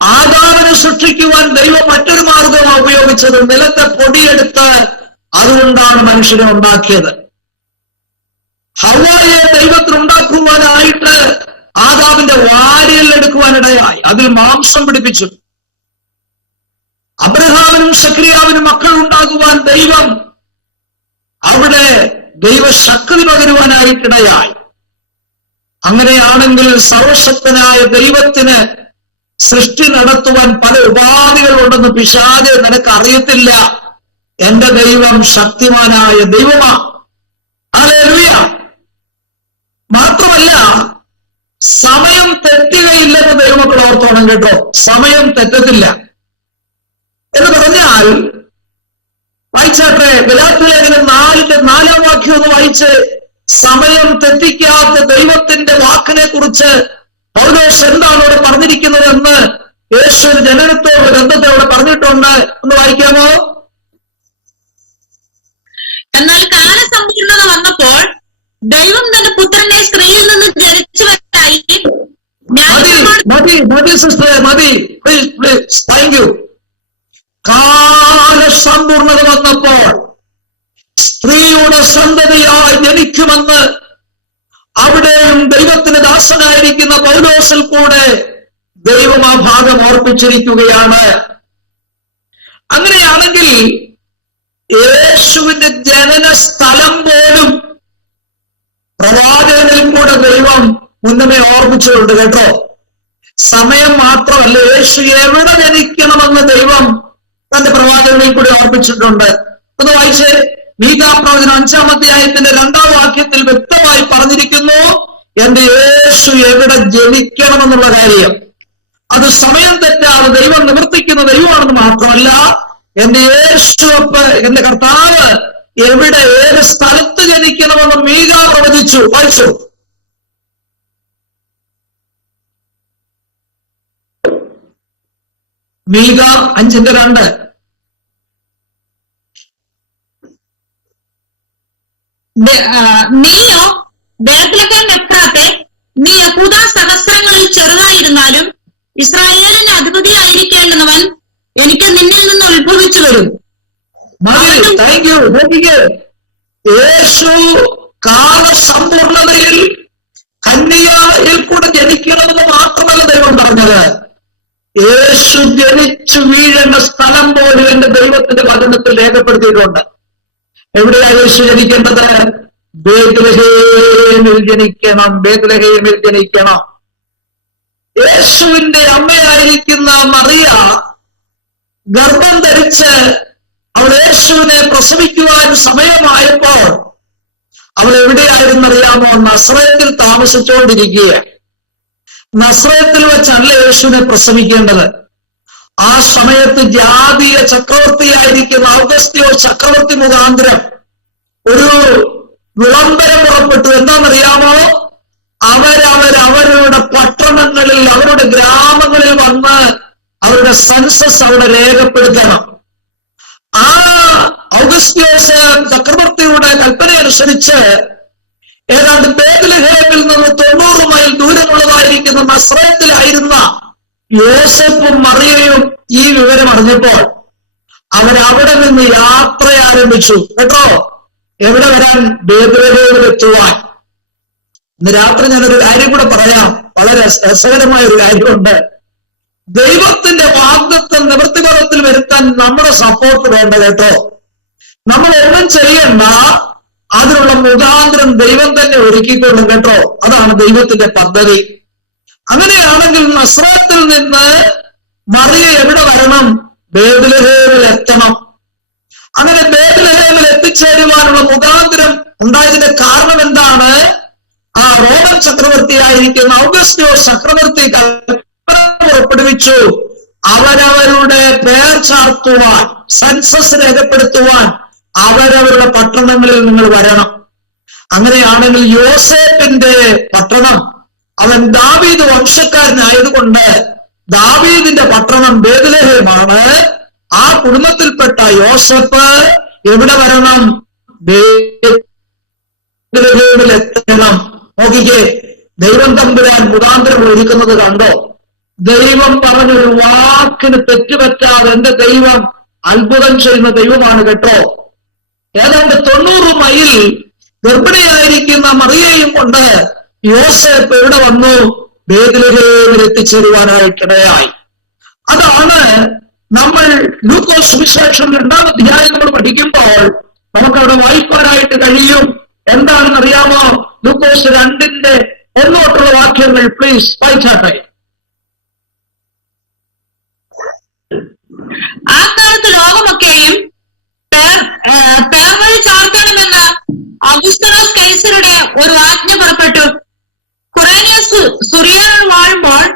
ആദാമിനെ സൃഷ്ടിക്കുവാൻ ദൈവം മറ്റൊരു മാർഗമാണ് ഉപയോഗിച്ചത്. നിലത്തെ പൊടിയെടുത്ത് അതുകൊണ്ടാണ് മനുഷ്യനെ ഉണ്ടാക്കിയത്. ഹവ്വായെ ദൈവത്തിന് ഉണ്ടാക്കുവാനായിട്ട് ആദാമിന്റെ വാരിയിൽ എടുക്കുവാനിടയായി. അതിൽ മാംസം പിടിപ്പിച്ചു. അബ്രഹാമിനും സക്രിയാവിനും മക്കൾ ഉണ്ടാകുവാൻ ദൈവം അവിടെ ദൈവശക്തി പകരുവാനായിട്ടിടയായി. അങ്ങനെയാണെങ്കിൽ സർവശക്തനായ ദൈവത്തിന് സൃഷ്ടി നടത്തുവാൻ പല ഉപാധികളുണ്ടെന്ന് പിശാച് നിനക്ക് അറിയത്തില്ല. എന്റെ ദൈവം ശക്തിമാനായ ദൈവമാണ്. ഹല്ലേലൂയ. മാത്രമല്ല, സമയം തെറ്റുകയില്ലെന്ന് ദൈവമക്കൾ ഓർത്തോണം കേട്ടോ. സമയം തെറ്റത്തില്ല എന്ന് പറഞ്ഞാൽ, വായിച്ചാട്ടെ, ഗലാത്യലേഖനം 4:4 വാക്യം ഒന്ന് വായിച്ച്. സമയം തെറ്റിക്കാത്ത ദൈവത്തിന്റെ വാക്കിനെ കുറിച്ച് പൗലോസ് എന്താണ് അവിടെ പറഞ്ഞിരിക്കുന്നതെന്ന് യേശുവിന്റെ ജനനത്തോട് ബന്ധത്തെ അവിടെ പറഞ്ഞിട്ടുണ്ട്. ഒന്ന് വായിക്കാമോ? എന്നാൽ കാലസമ്പൂർണത വന്നപ്പോൾ ദൈവം തന്റെ പുത്രനെ സ്ത്രീയിൽ നിന്ന് ജനിച്ചവരായി കാലസമ്പൂർണത വന്നപ്പോൾ സ്ത്രീയുടെ സന്തതിയായി ജനിക്കുമെന്ന് അവിടെയും ദൈവത്തിന് ദാസനായിരിക്കുന്ന പൗലോസിൽ കൂടെ ദൈവം ആ ഭാഗം ഓർപ്പിച്ചിരിക്കുകയാണ്. അങ്ങനെയാണെങ്കിൽ യേശുവിന്റെ ജനന സ്ഥലം പോലും പ്രവാചകനിൽ കൂടെ ദൈവം മുന്നമേ ഓർപ്പിച്ചിട്ടുണ്ട് കേട്ടോ. സമയം മാത്രമല്ല, യേശു എവിടെ ജനിക്കണമെന്ന് ദൈവം തന്റെ പ്രവാചകനിൽ കൂടെ ഓർപ്പിച്ചിട്ടുണ്ട്. ഒന്ന് വായിച്ചേ. മീകാപ്രവചനം 5-ാം അധ്യായത്തിന്റെ 2-ാം വാക്യത്തിൽ വ്യക്തമായി പറഞ്ഞിരിക്കുന്നു, എന്റെ യേശു എവിടെ ജനിക്കണമെന്നുള്ള കാര്യം. അത് സമയം തെറ്റാതെ ദൈവം നിവർത്തിക്കുന്ന ദൈവമാണെന്ന് മാത്രമല്ല, എന്റെ യേശു, എന്റെ കർത്താവ് എവിടെ, ഏത് സ്ഥലത്ത് ജനിക്കണമെന്ന് മീക പ്രവചിച്ചു. വായിച്ചു. മീക 5:2. നീയോ ബേത്ലഹേം എഫ്രാത്തെ, നീ യഹൂദ സഹസ്രങ്ങളിൽ ചെറുതായിരുന്നാലും ഇസ്രായേലിന് അധിപതിയായിരിക്കേണ്ടുന്നവൻ എനിക്ക് നിന്നിൽ നിന്ന് ഉത്ഭവിച്ചു വരും. യേശു കാലസമ്പൂർണതയിൽ കന്യകയിൽ കൂടെ ജനിക്കണമെന്ന് മാത്രമല്ല ദൈവം പറഞ്ഞത്, യേശു ജനിച്ചു വീഴേണ്ട സ്ഥലം പോലും എന്റെ ദൈവത്തിന്റെ വചനത്തിൽ രേഖപ്പെടുത്തിയിട്ടുണ്ട്. എവിടെയാണ് യേശു ജനിക്കേണ്ടത്? ബേത്ലഹേമിൽ ജനിക്കണം, ബേത്ലഹേമിൽ ജനിക്കണം. യേശുവിന്റെ അമ്മയായിരിക്കുന്ന മറിയ ഗർഭം ധരിച്ച് അവൾ യേശുവിനെ പ്രസവിക്കുവാൻ സമയമായപ്പോൾ അവൾ എവിടെയായിരുന്നറിയാമോ? നസ്രയത്തിൽ താമസിച്ചുകൊണ്ടിരിക്കുക. നസ്രയത്തിൽ വെച്ചല്ല യേശുവിനെ പ്രസവിക്കേണ്ടത്. ആ സമയത്ത് ജാതീയ ചക്രവർത്തിയായിരിക്കുന്ന ഔഗസ്ത്യോസ് ചക്രവർത്തി മുഖാന്തരം ഒരു വിളംബരം പുറപ്പെട്ടു. എന്താണെന്നറിയാമോ? അവരുടെ പട്ടണങ്ങളിൽ, അവരുടെ ഗ്രാമങ്ങളിൽ വന്ന് അവരുടെ സെൻസസ് അവിടെ രേഖപ്പെടുത്തണം. ആ ഔഗസ്ത്യോസ് ചക്രവർത്തിയുടെ കൽപ്പന അനുസരിച്ച് ഏതാണ്ട് ബേത്ലഹേമിൽ നിന്ന് 90 മൈൽ ദൂരമുള്ളതായിരിക്കുന്ന നസ്രയത്തിലായിരുന്ന യോസേഫും മറിയയും ഈ വിവരം അറിഞ്ഞപ്പോൾ അവരവിടെ നിന്ന് യാത്ര ആരംഭിച്ചു. കേട്ടോ, എവിടെ വരാൻ? ബേത്ലഹേമിലെത്തുവാൻ. ഇന്ന് രാത്രി ഞാനൊരു കാര്യം കൂടെ പറയാം. വളരെ രസകരമായ ഒരു കാര്യമുണ്ട്. ദൈവത്തിന്റെ വാഗ്ദത്തം നിവൃത്തിപഥത്തിൽ വരുത്താൻ നമ്മുടെ സപ്പോർട്ട് വേണ്ട. കേട്ടോ, നമ്മൾ ഒന്നും ചെയ്യണ്ട, അതിനുള്ള മുഖാന്തരം ദൈവം തന്നെ ഒരുക്കിക്കൊള്ളും. കേട്ടോ, അതാണ് ദൈവത്തിന്റെ പദ്ധതി. അങ്ങനെയാണെങ്കിൽ നസ്രത്തിൽ നിന്ന് മറിയ എവിടെ വരണം? ബേത്ലഹേമിൽ എത്തണം. അങ്ങനെ ബേത്ലഹേമിൽ എത്തിച്ചേരുവാനുള്ള മുഖാന്തരം ഉണ്ടായതിന്റെ കാരണം എന്താണ്? ആ റോമൻ ചക്രവർത്തിയായിരിക്കുന്ന ഔഗസ്ത്യോസ് ചക്രവർത്തി കൽപ്പന പുറപ്പെടുവിച്ചു. അവരവരുടെ പേർ ചാർത്തുവാൻ, സെൻസസ് രേഖപ്പെടുത്തുവാൻ അവരവരുടെ പട്ടണങ്ങളിൽ നിങ്ങൾ വരണം. അങ്ങനെയാണെങ്കിൽ യോസേഫിന്റെ പട്ടണം, അവൻ ദാവീദ് വംശക്കാരനായതുകൊണ്ട് ദാവീദിന്റെ പട്ടണം ബേത്ലഹേമാണ്. ആ കുടുംബത്തിൽപ്പെട്ട യോസേഫ് എവിടെ വരണം? ബേത്ലഹേമിൽ എത്തണം. നോക്കിക്കേ, ദൈവം തമ്പുരാൻ മുഖാന്തരം ഒരുക്കുന്നത് കണ്ടോ? ദൈവം പറഞ്ഞൊരു വാക്കിന് തെറ്റുപറ്റാതെ എന്റെ ദൈവം അത്ഭുതം ചെയ്യുന്ന ദൈവമാണ്. കേട്ടോ, ഏതാണ്ട് 90 മൈൽ ഗർഭിണിയായിരിക്കുന്ന മറിയയും കൊണ്ട് യോസേഫ് എവിടെ വന്നു? ബേത്ലഹേമിൽ എത്തിച്ചേരുവാനായിട്ടിടയായി. അതാണ് നമ്മൾ ലൂക്കോസ് സുവിശേഷം 2-ാം അധ്യായം നമ്മൾ പഠിക്കുമ്പോൾ നമുക്കവിടെ വായിക്കാനായിട്ട് കഴിയും. എന്താണെന്ന് അറിയാമോ? ലൂക്കോസ് 2:1 വാക്യങ്ങൾ പ്ലീസ് വായിച്ചാട്ടെ. ആ കാലത്ത് ലോകമൊക്കെയും പേർവഴി ചാർത്തണമെന്ന് ഔഗുസ്തോസ് കൈസറുടെ ഒരു ആജ്ഞ പുറപ്പെട്ടു. കുറേനിയസ് സുറിയാനിൽ വാഴുമ്പോൾ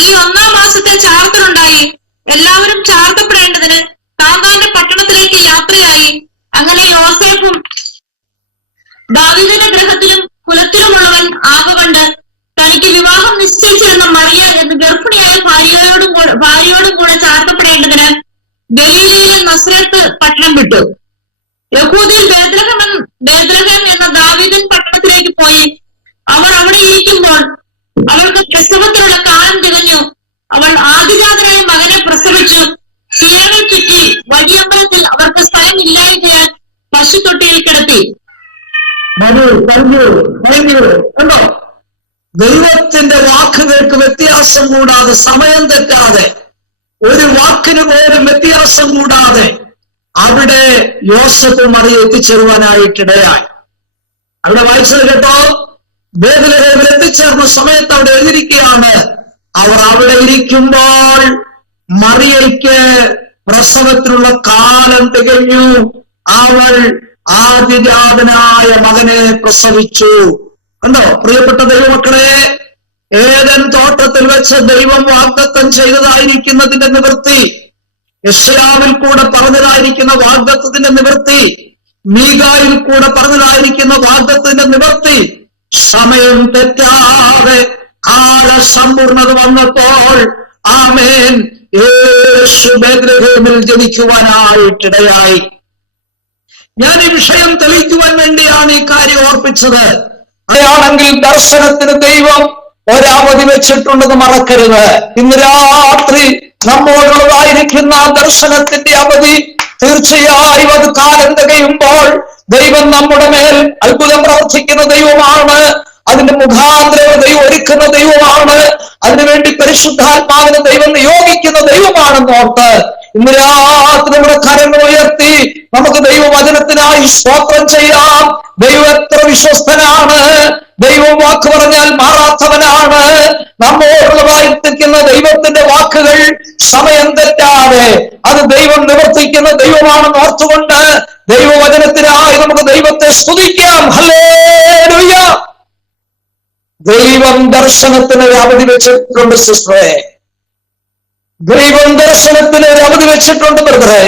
ഈ 1-ാം മാസത്തെ ചാർത്തലുണ്ടായി. എല്ലാവരും ചാർത്തപ്പെടേണ്ടതിന് താന്താന്റെ പട്ടണത്തിലേക്ക് യാത്രയായി. അങ്ങനെ യോസേഫും ദാവീദിന്റെ ഗൃഹത്തിലും കുലത്തിലുമുള്ളവൻ ആകൊണ്ട് തനിക്ക് വിവാഹം നിശ്ചയിച്ചിരുന്ന മറിയ എന്ന് ഗർഭിണിയായ ഭാര്യയോടും കൂടെ ചാർത്തപ്പെടേണ്ടതിന് ഗലീലയിലെ നസ്രത്ത് പട്ടണം വിട്ടു. യഹൂദിയിൽ ബേത്ലഹേം എന്ന ദാവീദൻ പട്ടണത്തിലേക്ക് പോയി. അവർ അവിടെ ഇരിക്കുമ്പോൾ അവൾക്ക് പ്രസവത്തിലുള്ള കാലം തികഞ്ഞു. അവൾ ആദിജാതനായ മകനെ പ്രസവിച്ചു. സീറകൾ ചുറ്റി വഴിയമ്പലത്തിൽ അവർക്ക് സ്ഥലമില്ലായതിനാൽ പശുത്തൊട്ടിയിൽ കിടത്തി. കണ്ടോ, ദൈവത്തിന്റെ വാക്കുകൾക്ക് വ്യത്യാസം കൂടാതെ, സമയം തെറ്റാതെ, ഒരു വാക്കിന് പോലും വ്യത്യാസം കൂടാതെ അവിടെ യോസേഫ് മറിയ എത്തിച്ചേരുവാനായിട്ടിടയായി. അവിടെ വായിച്ചത് കേട്ടോ, ബേത്ലഹേമിൽ എത്തിച്ചേർന്ന സമയത്ത് അവിടെ എഴുതിയിരിക്കുകയാണ്, അവർ അവിടെ ഇരിക്കുമ്പോൾ മറിയയ്ക്ക് പ്രസവത്തിനുള്ള കാലം തികഞ്ഞു. അവൾ ആദിജാതനായ മകനെ പ്രസവിച്ചു. കണ്ടോ പ്രിയപ്പെട്ട ദൈവമക്കളെ, ഏദൻ തോട്ടത്തിൽ വെച്ച് ദൈവം വാഗ്ദത്തം ചെയ്തതായിരിക്കുന്നതിന്റെ നിവൃത്തി, യെശയ്യാവിൽ കൂടെ പറഞ്ഞതായിരിക്കുന്ന വാഗ്ദത്തത്തിന്റെ നിവൃത്തി, മീഖായിൽ കൂടെ പറഞ്ഞതായിരിക്കുന്ന വാഗ്ദത്തത്തിന്റെ നിവൃത്തി സമയം തെറ്റാതെ കാലസമ്പൂർണത വന്നപ്പോൾ ആമേൻ യേശു ബേത്ലഹേമിൽ ജനിക്കുവാനായിട്ടിടയായി. ഞാൻ ഈ വിഷയം തെളിയിക്കുവാൻ വേണ്ടിയാണ് ഈ കാര്യം ഓർപ്പിച്ചത്. അങ്ങനെയാണെങ്കിൽ ദർശനത്തിന് ദൈവം ഒരവധി വെച്ചിട്ടുണ്ടെന്ന് മറക്കരുത്. ഇന്ന് രാത്രി നമ്മോടുള്ളതായിരിക്കുന്ന ദർശനത്തിന്റെ അവധി തീർച്ചയായും അത് കാലം തികയുമ്പോൾ ദൈവം നമ്മുടെ മേൽ അത്ഭുതം പ്രവർത്തിക്കുന്ന ദൈവമാണ്. അതിന്റെ മുഖാന്തരം ദൈവം ഒരുക്കുന്ന ദൈവമാണ്. അതിനുവേണ്ടി പരിശുദ്ധാത്മാവിനെ ദൈവം നിയോഗിക്കുന്ന ദൈവമാണെന്ന് ഓർത്ത് ഇന്ന് രാത്രി നമ്മുടെ കരങ്ങൾ ഉയർത്തി നമുക്ക് ദൈവവചനത്തിനായി സ്തോത്രം ചെയ്യാം. ദൈവം എത്ര വിശ്വസ്തനാണ്. ദൈവം വാക്ക് പറഞ്ഞാൽ മാറാത്തവനാണ്. നമ്മോടുള്ളതായിരിക്കുന്ന ദൈവത്തിന്റെ വാക്കുകൾ സമയം തെറ്റാതെ അത് ദൈവം നിവർത്തിക്കുന്ന ദൈവമാണെന്ന് ഓർത്തുകൊണ്ട് ദൈവവചനത്തിനായി നമുക്ക് ദൈവത്തെ സ്തുതിക്കാം. ഹല്ലേലൂയ. ദൈവം ദർശനത്തിന് ഒരു അവധി വെച്ചിട്ടുണ്ട് സിസ്റ്ററെ. ദൈവം ദർശനത്തിന് ഒരു അവധി വെച്ചിട്ടുണ്ട് ബ്രദറെ.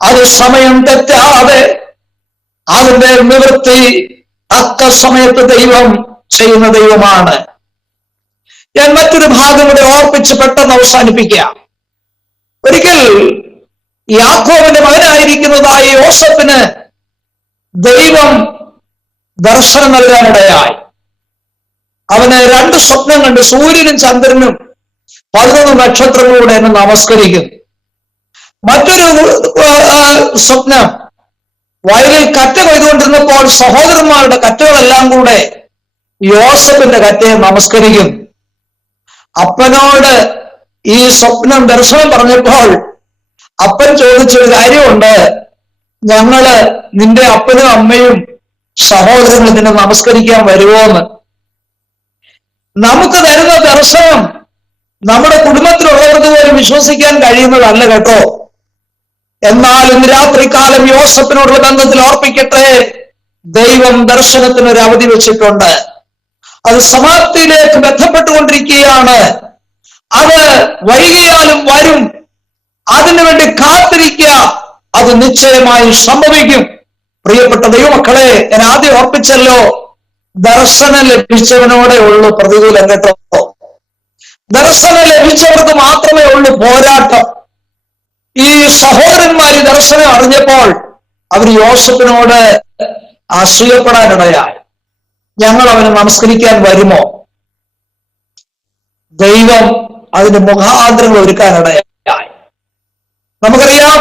അത് സമയം തെറ്റാതെ അതിന്റെ നിവൃത്തി തക്ക സമയത്ത് ദൈവം ചെയ്യുന്ന ദൈവമാണ്. ഞാൻ മറ്റൊരു ഭാഗം കൂടെ ഓർപ്പിച്ച് പെട്ടെന്ന് അവസാനിപ്പിക്കാം. ഒരിക്കൽ യാക്കോബിന്റെ മകനായിരിക്കുന്നതായ യോസേഫിന് ദൈവം ദർശനം നൽകാനിടയായി. അവന് 2 സ്വപ്നം കണ്ട്. സൂര്യനും ചന്ദ്രനും 11 നക്ഷത്രങ്ങളൂടെ എന്നെ നമസ്കരിക്കും. മറ്റൊരു സ്വപ്നം, വയലിൽ കറ്റ കൊയ്തുകൊണ്ടിരുന്നപ്പോൾ സഹോദരന്മാരുടെ കറ്റകളെല്ലാം കൂടെ യോസേഫിന്റെ കറ്റയെ നമസ്കരിക്കും. അപ്പനോട് ഈ സ്വപ്നം ദർശനം പറഞ്ഞപ്പോൾ അപ്പൻ ചോദിച്ചൊരു കാര്യമുണ്ട്, ഞങ്ങള് നിന്റെ അപ്പനും അമ്മയും സഹോദരങ്ങൾ നിന്നെ നമസ്കരിക്കാൻ വരുമോന്ന്. നമുക്ക് തരുന്ന ദർശനം നമ്മുടെ കുടുംബത്തിലുള്ളവർക്ക് പോലും വിശ്വസിക്കാൻ കഴിയുന്നതല്ല കേട്ടോ. എന്നാൽ ഇന്ന് രാത്രികാലം യോസേഫിനോടുള്ള ബന്ധത്തിൽ ഓർപ്പിക്കട്ടെ, ദൈവം ദർശനത്തിന് ഒരു അവധി വെച്ചിട്ടുണ്ട്. അത് സമാപ്തിയിലേക്ക് ബന്ധപ്പെട്ടുകൊണ്ടിരിക്കുകയാണ്. അത് വൈകിയാലും വരും. അതിനുവേണ്ടി കാത്തിരിക്കുക. അത് നിശ്ചയമായി സംഭവിക്കും. പ്രിയപ്പെട്ട ദൈവമക്കളെ, ഞാൻ ആദ്യം ഓർപ്പിച്ചല്ലോ, ദർശനം ലഭിച്ചവനോടെ ഉള്ളൂ പ്രതികൂലം കേട്ടോ. ദർശനം ലഭിച്ചവർക്ക് മാത്രമേ ഉള്ളൂ പോരാട്ടം. ഈ സഹോദരന്മാർ ദർശനം അറിഞ്ഞപ്പോൾ അവർ യോസേഫിനോട് അസൂയപ്പെടാനിടയായി. ഞങ്ങൾ അവനെ നമസ്കരിക്കാൻ വരുമോ? ദൈവം അതിന് മുഖാന്തരങ്ങൾ ഒരുക്കാനിടയായി. നമുക്കറിയാം,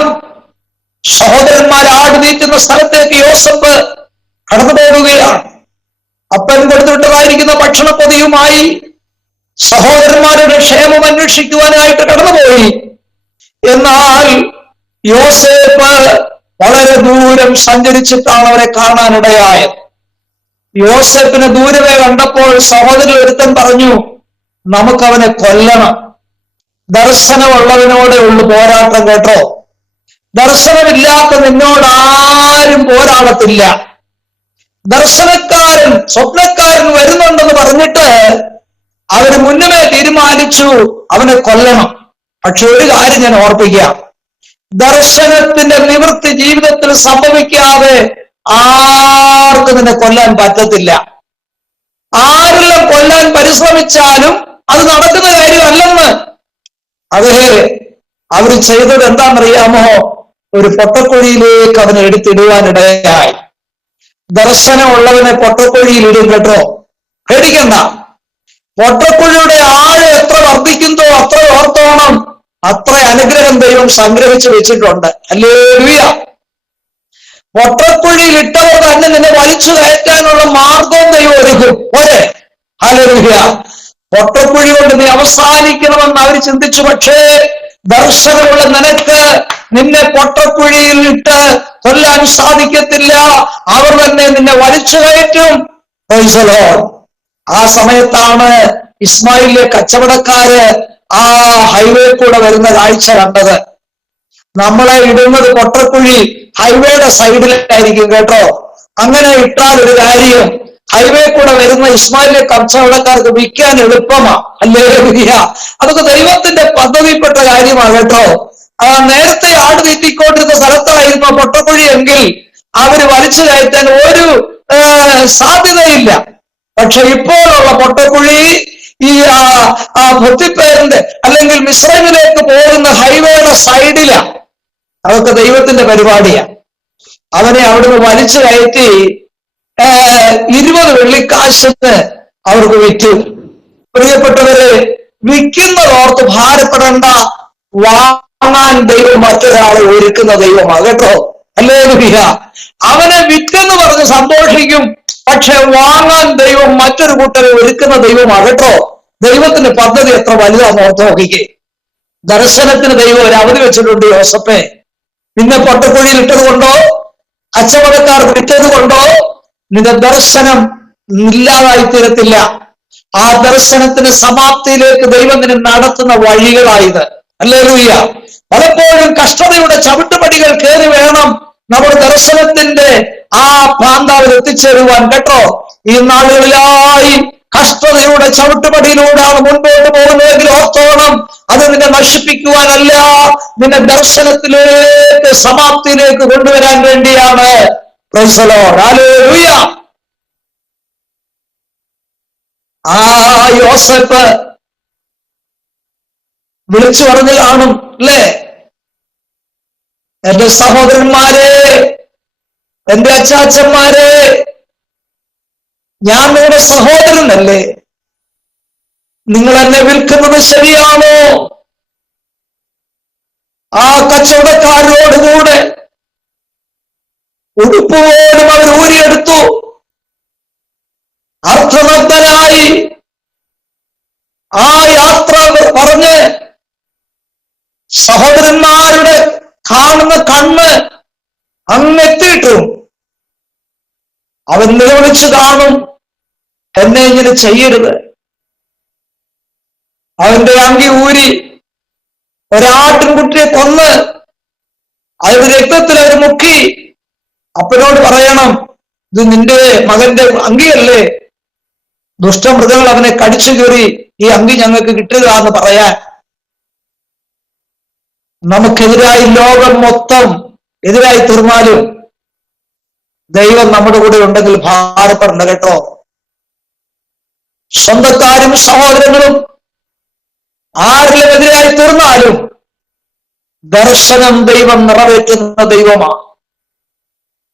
സഹോദരന്മാർ ആട് നീറ്റുന്ന സ്ഥലത്തേക്ക് യോസേഫ് കടന്നു പോകുകയാണ്. അപ്പൻ കൊടുത്തുവിട്ടതായിരിക്കുന്ന ഭക്ഷണപ്പൊതിയുമായി സഹോദരന്മാരുടെ ക്ഷേമം അന്വേഷിക്കുവാനായിട്ട് കടന്നുപോയി. എന്നാൽ യോസേഫ് വളരെ ദൂരം സഞ്ചരിച്ചിട്ടാണ് അവരെ കാണാനിടയായത്. യോസേഫിനെ ദൂരവേ കണ്ടപ്പോൾ സഹോദരൻ ഒരുത്തൻ പറഞ്ഞു, നമുക്കവനെ കൊല്ലണം. ദർശനമുള്ളവനോടെ ഉള്ളു പോരാട്ടം കേട്ടോ. ദർശനമില്ലാത്ത നിന്നോട് ആരും പോരാടത്തില്ല. ദർശനക്കാരൻ സ്വപ്നക്കാരൻ വരുന്നുണ്ടെന്ന് പറഞ്ഞിട്ട് അവര് മുന്നമേ തീരുമാനിച്ചു അവനെ കൊല്ലണം. പക്ഷെ ഒരു കാര്യം ഞാൻ ഓർപ്പിക്കാം, ദർശനത്തിന്റെ നിവൃത്തി ജീവിതത്തിൽ സംഭവിക്കാതെ ആർക്കും നിന്നെ കൊല്ലാൻ പറ്റത്തില്ല. ആരെല്ലാം കൊല്ലാൻ പരിശ്രമിച്ചാലും അത് നടക്കുന്ന കാര്യമല്ലെന്ന്. അതേ അവര് ചെയ്തത് എന്താണെന്നറിയാമോ? ഒരു പൊട്ടക്കുഴിയിലേക്ക് അവനെ എടുത്തിടുവാനിടയായി. ദർശനമുള്ളവനെ പൊട്ടക്കുഴിയിൽ ഇടും കേട്ടോ, പേടിക്കണ്ട. പൊട്ടക്കുഴിയുടെ ആഴം എത്ര വർദ്ധിക്കുന്നോ അത്ര ഓർത്തോണം, അത്ര അനുഗ്രഹം ദൈവം സംഗ്രഹിച്ചു വെച്ചിട്ടുണ്ട്. ഹല്ലേലൂയ. പൊട്ടക്കുഴിയിൽ ഇട്ടവർ തന്നെ നിന്നെ വലിച്ചു കയറ്റാനുള്ള മാർഗവും ദൈവം ഒരുക്കും. പോരെ? ഹല്ലേലൂയ. പൊട്ടക്കുഴി കൊണ്ട് നീ അവസാനിക്കണമെന്ന് അവർ ചിന്തിച്ചു. പക്ഷേ ദർശനമുള്ള നിനക്ക് നിന്നെ പൊട്ടക്കുഴിയിൽ ഇട്ട് കൊല്ലാൻ സാധിക്കത്തില്ല. അവർ തന്നെ നിന്നെ വലിച്ചു കയറ്റും. Price the Lord. ആ സമയത്താണ് ഇസ്മായിലിലെ കച്ചവടക്കാര് ആ ഹൈവേ കൂടെ വരുന്ന കാഴ്ച കണ്ടത്. നമ്മളെ ഇടുന്നത് പൊട്ടക്കുഴി ഹൈവേയുടെ സൈഡിലായിരിക്കും കേട്ടോ. അങ്ങനെ ഇട്ടാൽ ഒരു കാര്യം, ഹൈവേ കൂടെ വരുന്ന ഇസ്മായിലിലെ കച്ചവടക്കാർക്ക് വിൽക്കാൻ എളുപ്പമാ. ഹല്ലേലൂയ. അതൊക്കെ ദൈവത്തിന്റെ പദ്ധതിപ്പെട്ട കാര്യമാണ് കേട്ടോ. നേരത്തെ ആട് തീറ്റിക്കൊണ്ടിരുന്ന സ്ഥലത്തായിരുന്നു പൊട്ടക്കുഴി എങ്കിൽ അവര് വലിച്ചു കയറ്റാൻ ഒരു സാധ്യതയില്ല. പക്ഷെ ഇപ്പോഴുള്ള പൊട്ടക്കുഴി ഈ പൊത്തിപ്പേരിന്റെ അല്ലെങ്കിൽ മിസ്രൈമിലേക്ക് പോകുന്ന ഹൈവേയുടെ സൈഡിലാണ്. അതൊക്കെ ദൈവത്തിന്റെ പരിപാടിയാണ്. അവനെ അവിടുന്ന് വലിച്ചു കയറ്റി 20 വെള്ളിക്കാശിന് അവർക്ക് വിറ്റു. പ്രിയപ്പെട്ടവരെ, വിൽക്കുന്നതോർത്ത് ഭാരപ്പെടേണ്ട. വാങ്ങാൻ ദൈവം മറ്റൊരാളെ ഒരുക്കുന്ന ദൈവമാണ് കേട്ടോ. ഹല്ലേലൂയ. അവനെ വിറ്റെന്ന് പറഞ്ഞ് സന്തോഷിക്കും. പക്ഷെ വാങ്ങാൻ ദൈവം മറ്റൊരു കൂട്ടരെ ഒരുക്കുന്ന ദൈവമാണ് കേട്ടോ. ദൈവത്തിന്റെ പദ്ധതി എത്ര വലുതാന്ന് ഓർത്ത് നോക്കിക്കേ. ദർശനത്തിന് ദൈവം ഒരു അവധി വെച്ചിട്ടുണ്ട്. യോസഫേ, നിന്നെ പൊട്ടക്കുഴിയിൽ ഇട്ടത് കൊണ്ടോ കച്ചവടക്കാർക്ക് വിറ്റത് കൊണ്ടോ നിന്റെ ദർശനം ഇല്ലാതായി തീരത്തില്ല. ആ ദർശനത്തിന് സമാപ്തിയിലേക്ക് ദൈവം നിന്നെ നടത്തുന്ന വഴികളായത്. ഹല്ലേലൂയ. പലപ്പോഴും കഷ്ടതയുടെ ചവിട്ടുപടികൾ കയറി വേണം നമ്മുടെ ദർശനത്തിന്റെ ആ പാന്താവിൽ എത്തിച്ചേരുവാൻ. കേട്ടോ, ഈ നാളുകളിലായി കഷ്ടതയുടെ ചവിട്ടുപടിയിലൂടെയാണ് മുൻപോട്ട് പോകുന്നതെങ്കിൽ ഓർത്തോണം, അത് നിന്നെ നശിപ്പിക്കുവാനല്ല, നിന്നെ ദർശനത്തിലേക്ക് സമാപ്തിയിലേക്ക് കൊണ്ടുവരാൻ വേണ്ടിയാണ്. Price the Lord. ഹല്ലേലൂയ. ആ യോസേഫ് വിളിച്ചു പറഞ്ഞു കാണും അല്ലേ, എന്റെ സഹോദരന്മാരെ, എന്റെ അച്ചാച്ചന്മാരെ, ഞാൻ നിങ്ങളുടെ സഹോദരനല്ലേ, നിങ്ങൾ എന്നെ വിൽക്കുന്നത് ശരിയാണോ? ആ കച്ചവടക്കാരോടുകൂടെ ഉടുപ്പ് പോലും അവർ ഊരിയെടുത്തു. അർത്ഥനഗ്നനായി ആ യാത്ര പറഞ്ഞ് സഹോദരന്മാരുടെ കാണുന്ന കണ്ണ് അങ്ങെത്തിയിട്ടു അവൻ നിലവിളിച്ചു കാണും, എന്നെ ഇങ്ങനെ ചെയ്യരുത്. അവന്റെ അങ്കി ഊരി ഒരാട്ടിൻകുട്ടിയെ കൊന്ന് അതിന്റെ രക്തത്തിൽ അവർ മുക്കി അപ്പനോട് പറയണം, ഇത് നിന്റെ മകന്റെ അങ്കിയല്ലേ, ദുഷ്ടമൃഗങ്ങൾ അവനെ കടിച്ചു കീറി ഈ അങ്കി ഞങ്ങൾക്ക് കിട്ടുക എന്ന് പറയാൻ. നമുക്കെതിരായി ലോകം മൊത്തം എതിരായി തീർന്നാലും ദൈവം നമ്മുടെ കൂടെ ഉണ്ടെങ്കിൽ ഭാരപ്പെടണ്ട. കേട്ടോ, സ്വന്തക്കാരും സഹോദരങ്ങളും ആരിലും എതിരായി തീർന്നാലും ദർശനം ദൈവം നിറവേറ്റുന്ന ദൈവമാണ്.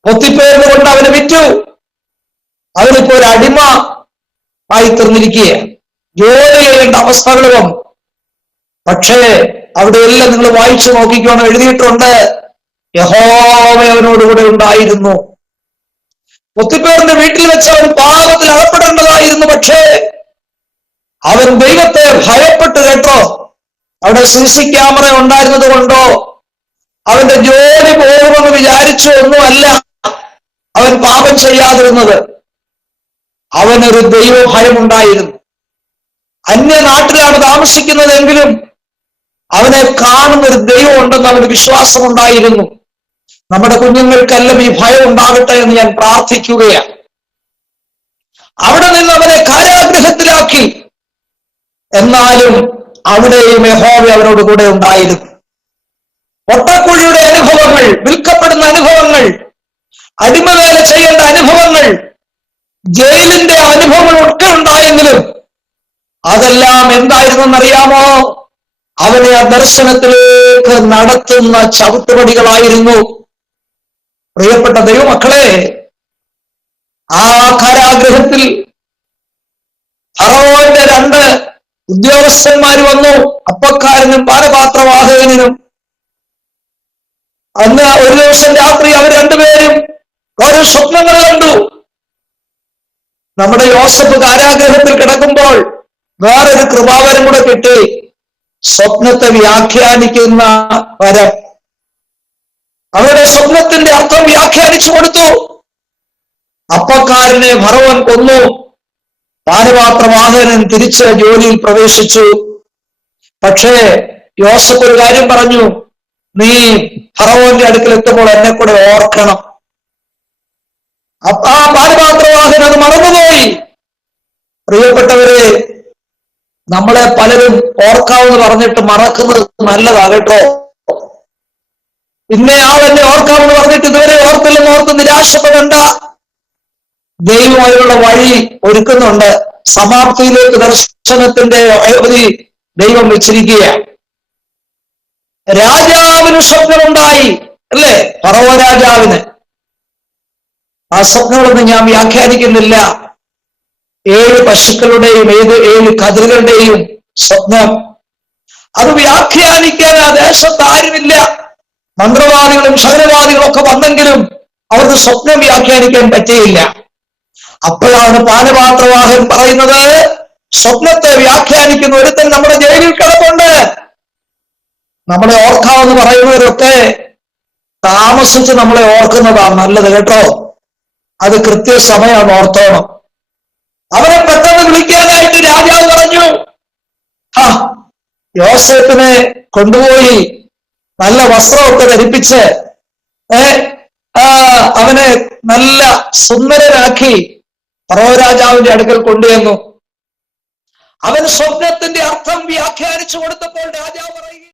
പൊത്തിപ്പേർന്ന് കൊണ്ട് അവന് വിറ്റു, അവനിപ്പോ ഒരു അടിമ ആയി തീർന്നിരിക്കുക, ജോലി ചെയ്യേണ്ട അവസ്ഥകളും. പക്ഷേ അവിടെയെല്ലാം നിങ്ങൾ വായിച്ചു നോക്കിക്കോണം, എഴുതിയിട്ടുണ്ട്, യഹോവ അവനോടുകൂടെ ഉണ്ടായിരുന്നു. പൊത്തിപ്പേറിന്റെ വീട്ടിൽ വെച്ച് അവൻ പാപത്തിൽ അകപ്പെടേണ്ടതായിരുന്നു, പക്ഷേ അവൻ ദൈവത്തെ ഭയപ്പെട്ടു. കേട്ടോ, അവിടെ CC ക്യാമറ ഉണ്ടായിരുന്നത് കൊണ്ടോ അവന്റെ ജോലി പോകുമെന്ന് വിചാരിച്ചു ഒന്നുമല്ല അവൻ പാപം ചെയ്യാതിരുന്നത്. അവനൊരു ദൈവഭയം ഉണ്ടായിരുന്നു. അന്യനാട്ടിലാണ് താമസിക്കുന്നതെങ്കിലും അവനെ കാണുന്ന ഒരു ദൈവം ഉണ്ടെന്ന് അവന് വിശ്വാസമുണ്ടായിരുന്നു. നമ്മുടെ കുഞ്ഞുങ്ങൾക്കെല്ലാം ഈ ഭയം ഉണ്ടാകട്ടെ എന്ന് ഞാൻ പ്രാർത്ഥിക്കുകയാണ്. അവിടെ നിന്ന് അവനെ കാരാഗ്രഹത്തിലാക്കി, എന്നാലും അവിടെയും യഹോവ അവനോട് കൂടെ ഉണ്ടായിരുന്നു. പൊട്ടക്കുഴിയുടെ അനുഭവങ്ങൾ, വിൽക്കപ്പെടുന്ന അനുഭവങ്ങൾ, അടിമവേല ചെയ്യേണ്ട അനുഭവങ്ങൾ, ജയിലിന്റെ അനുഭവങ്ങൾ ഒക്കെ ഉണ്ടായെങ്കിലും അതെല്ലാം എന്തായിരുന്നെന്നറിയാമോ? അവനെ ആ ദർശനത്തിലേക്ക് നടത്തുന്ന ചവിട്ടുപടികളായിരുന്നു. പ്രിയപ്പെട്ട ദൈവമക്കളെ, ആ കാരാഗ്രഹത്തിൽ ഫറവോന്റെ 2 ഉദ്യോഗസ്ഥന്മാർ വന്നു, അപ്പക്കാരനും പാനപാത്രവാഹകനും. അന്ന് ഒരു ദിവസം രാത്രി അവർ രണ്ടുപേരും ഓരോ സ്വപ്നങ്ങൾ കണ്ടു. നമ്മുടെ യോസഫ് കാരാഗ്രഹത്തിൽ കിടക്കുമ്പോൾ വേറൊരു കൃപാവരം കൂടെ കിട്ടി, സ്വപ്നത്തെ വ്യാഖ്യാനിക്കുന്ന വരം. അവരുടെ സ്വപ്നത്തിന്റെ അർത്ഥം വ്യാഖ്യാനിച്ചു കൊടുത്തു. അപ്പക്കാരനെ ഫറവോൻ കൊന്നു, പാനപാത്രവാഹകൻ തിരിച്ച് ജോലിയിൽ പ്രവേശിച്ചു. പക്ഷേ യോസഫ് ഒരു കാര്യം പറഞ്ഞു, നീ ഫറവോന്റെ അടുക്കൽ എത്തുമ്പോൾ എന്നെ കൂടെ ഓർക്കണം. ആ പാനപാത്രവാഹകൻ അത് മറന്നുപോയി. പ്രിയപ്പെട്ടവരെ, നമ്മളെ പലരും ഓർക്കാവെന്ന് പറഞ്ഞിട്ട് മറക്കുന്നത് നല്ലതാ. കേട്ടോ, ഇന്നയാൾ എന്നെ ഓർക്കാമെന്ന് പറഞ്ഞിട്ട് ഇതുവരെ ഓർത്തില്ലെന്ന് ഓർത്ത് നിരാശപ്പെടേണ്ട. ദൈവം അതിനുള്ള വഴി ഒരുക്കുന്നുണ്ട്. സമാപ്തിയിലേക്ക് ദർശനത്തിന്റെ അവധി ദൈവം വെച്ചിരിക്കുകയാണ്. രാജാവിന് സ്വപ്നമുണ്ടായി അല്ലേ, ഫറവോ രാജാവിന്. ആ സ്വപ്നങ്ങളൊന്നും ഞാൻ വ്യാഖ്യാനിക്കുന്നില്ല. 7 പശുക്കളുടെയും 7 കതിരുകളുടെയും സ്വപ്നം, അത് വ്യാഖ്യാനിക്കാൻ ആ ദേശത്ത് ആരുമില്ല. മന്ത്രവാദികളും ശകലവാദികളും ഒക്കെ വന്നെങ്കിലും അവർക്ക് സ്വപ്നം വ്യാഖ്യാനിക്കാൻ പറ്റിയില്ല. അപ്പോഴാണ് പാനപാത്രവാഹൻ പറയുന്നത്, സ്വപ്നത്തെ വ്യാഖ്യാനിക്കുന്ന ഒരുത്തൻ നമ്മുടെ ജയിലിൽ കിടപ്പുണ്ട്. നമ്മളെ ഓർക്കാമെന്ന് പറയുന്നവരൊക്കെ താമസിച്ച് നമ്മളെ ഓർക്കുന്നതാണ് നല്ലത് കേട്ടോ. അത് കൃത്യസമയം ഓർത്തോണം. അവരെ പെട്ടെന്ന് വിളിക്കാനായിട്ട് രാജാവ് പറഞ്ഞു, യോസേപ്പിനെ കൊണ്ടുപോയി നല്ല വസ്ത്രമൊക്കെ ധരിപ്പിച്ച് അവനെ നല്ല സുന്ദരനാക്കി ഫറവോ രാജാവിന്റെ അടുക്കൽ കൊണ്ടുവന്നു. അവൻ സ്വപ്നത്തിന്റെ അർത്ഥം വ്യാഖ്യാനിച്ചു കൊടുത്തപ്പോൾ രാജാവ് പറയുക,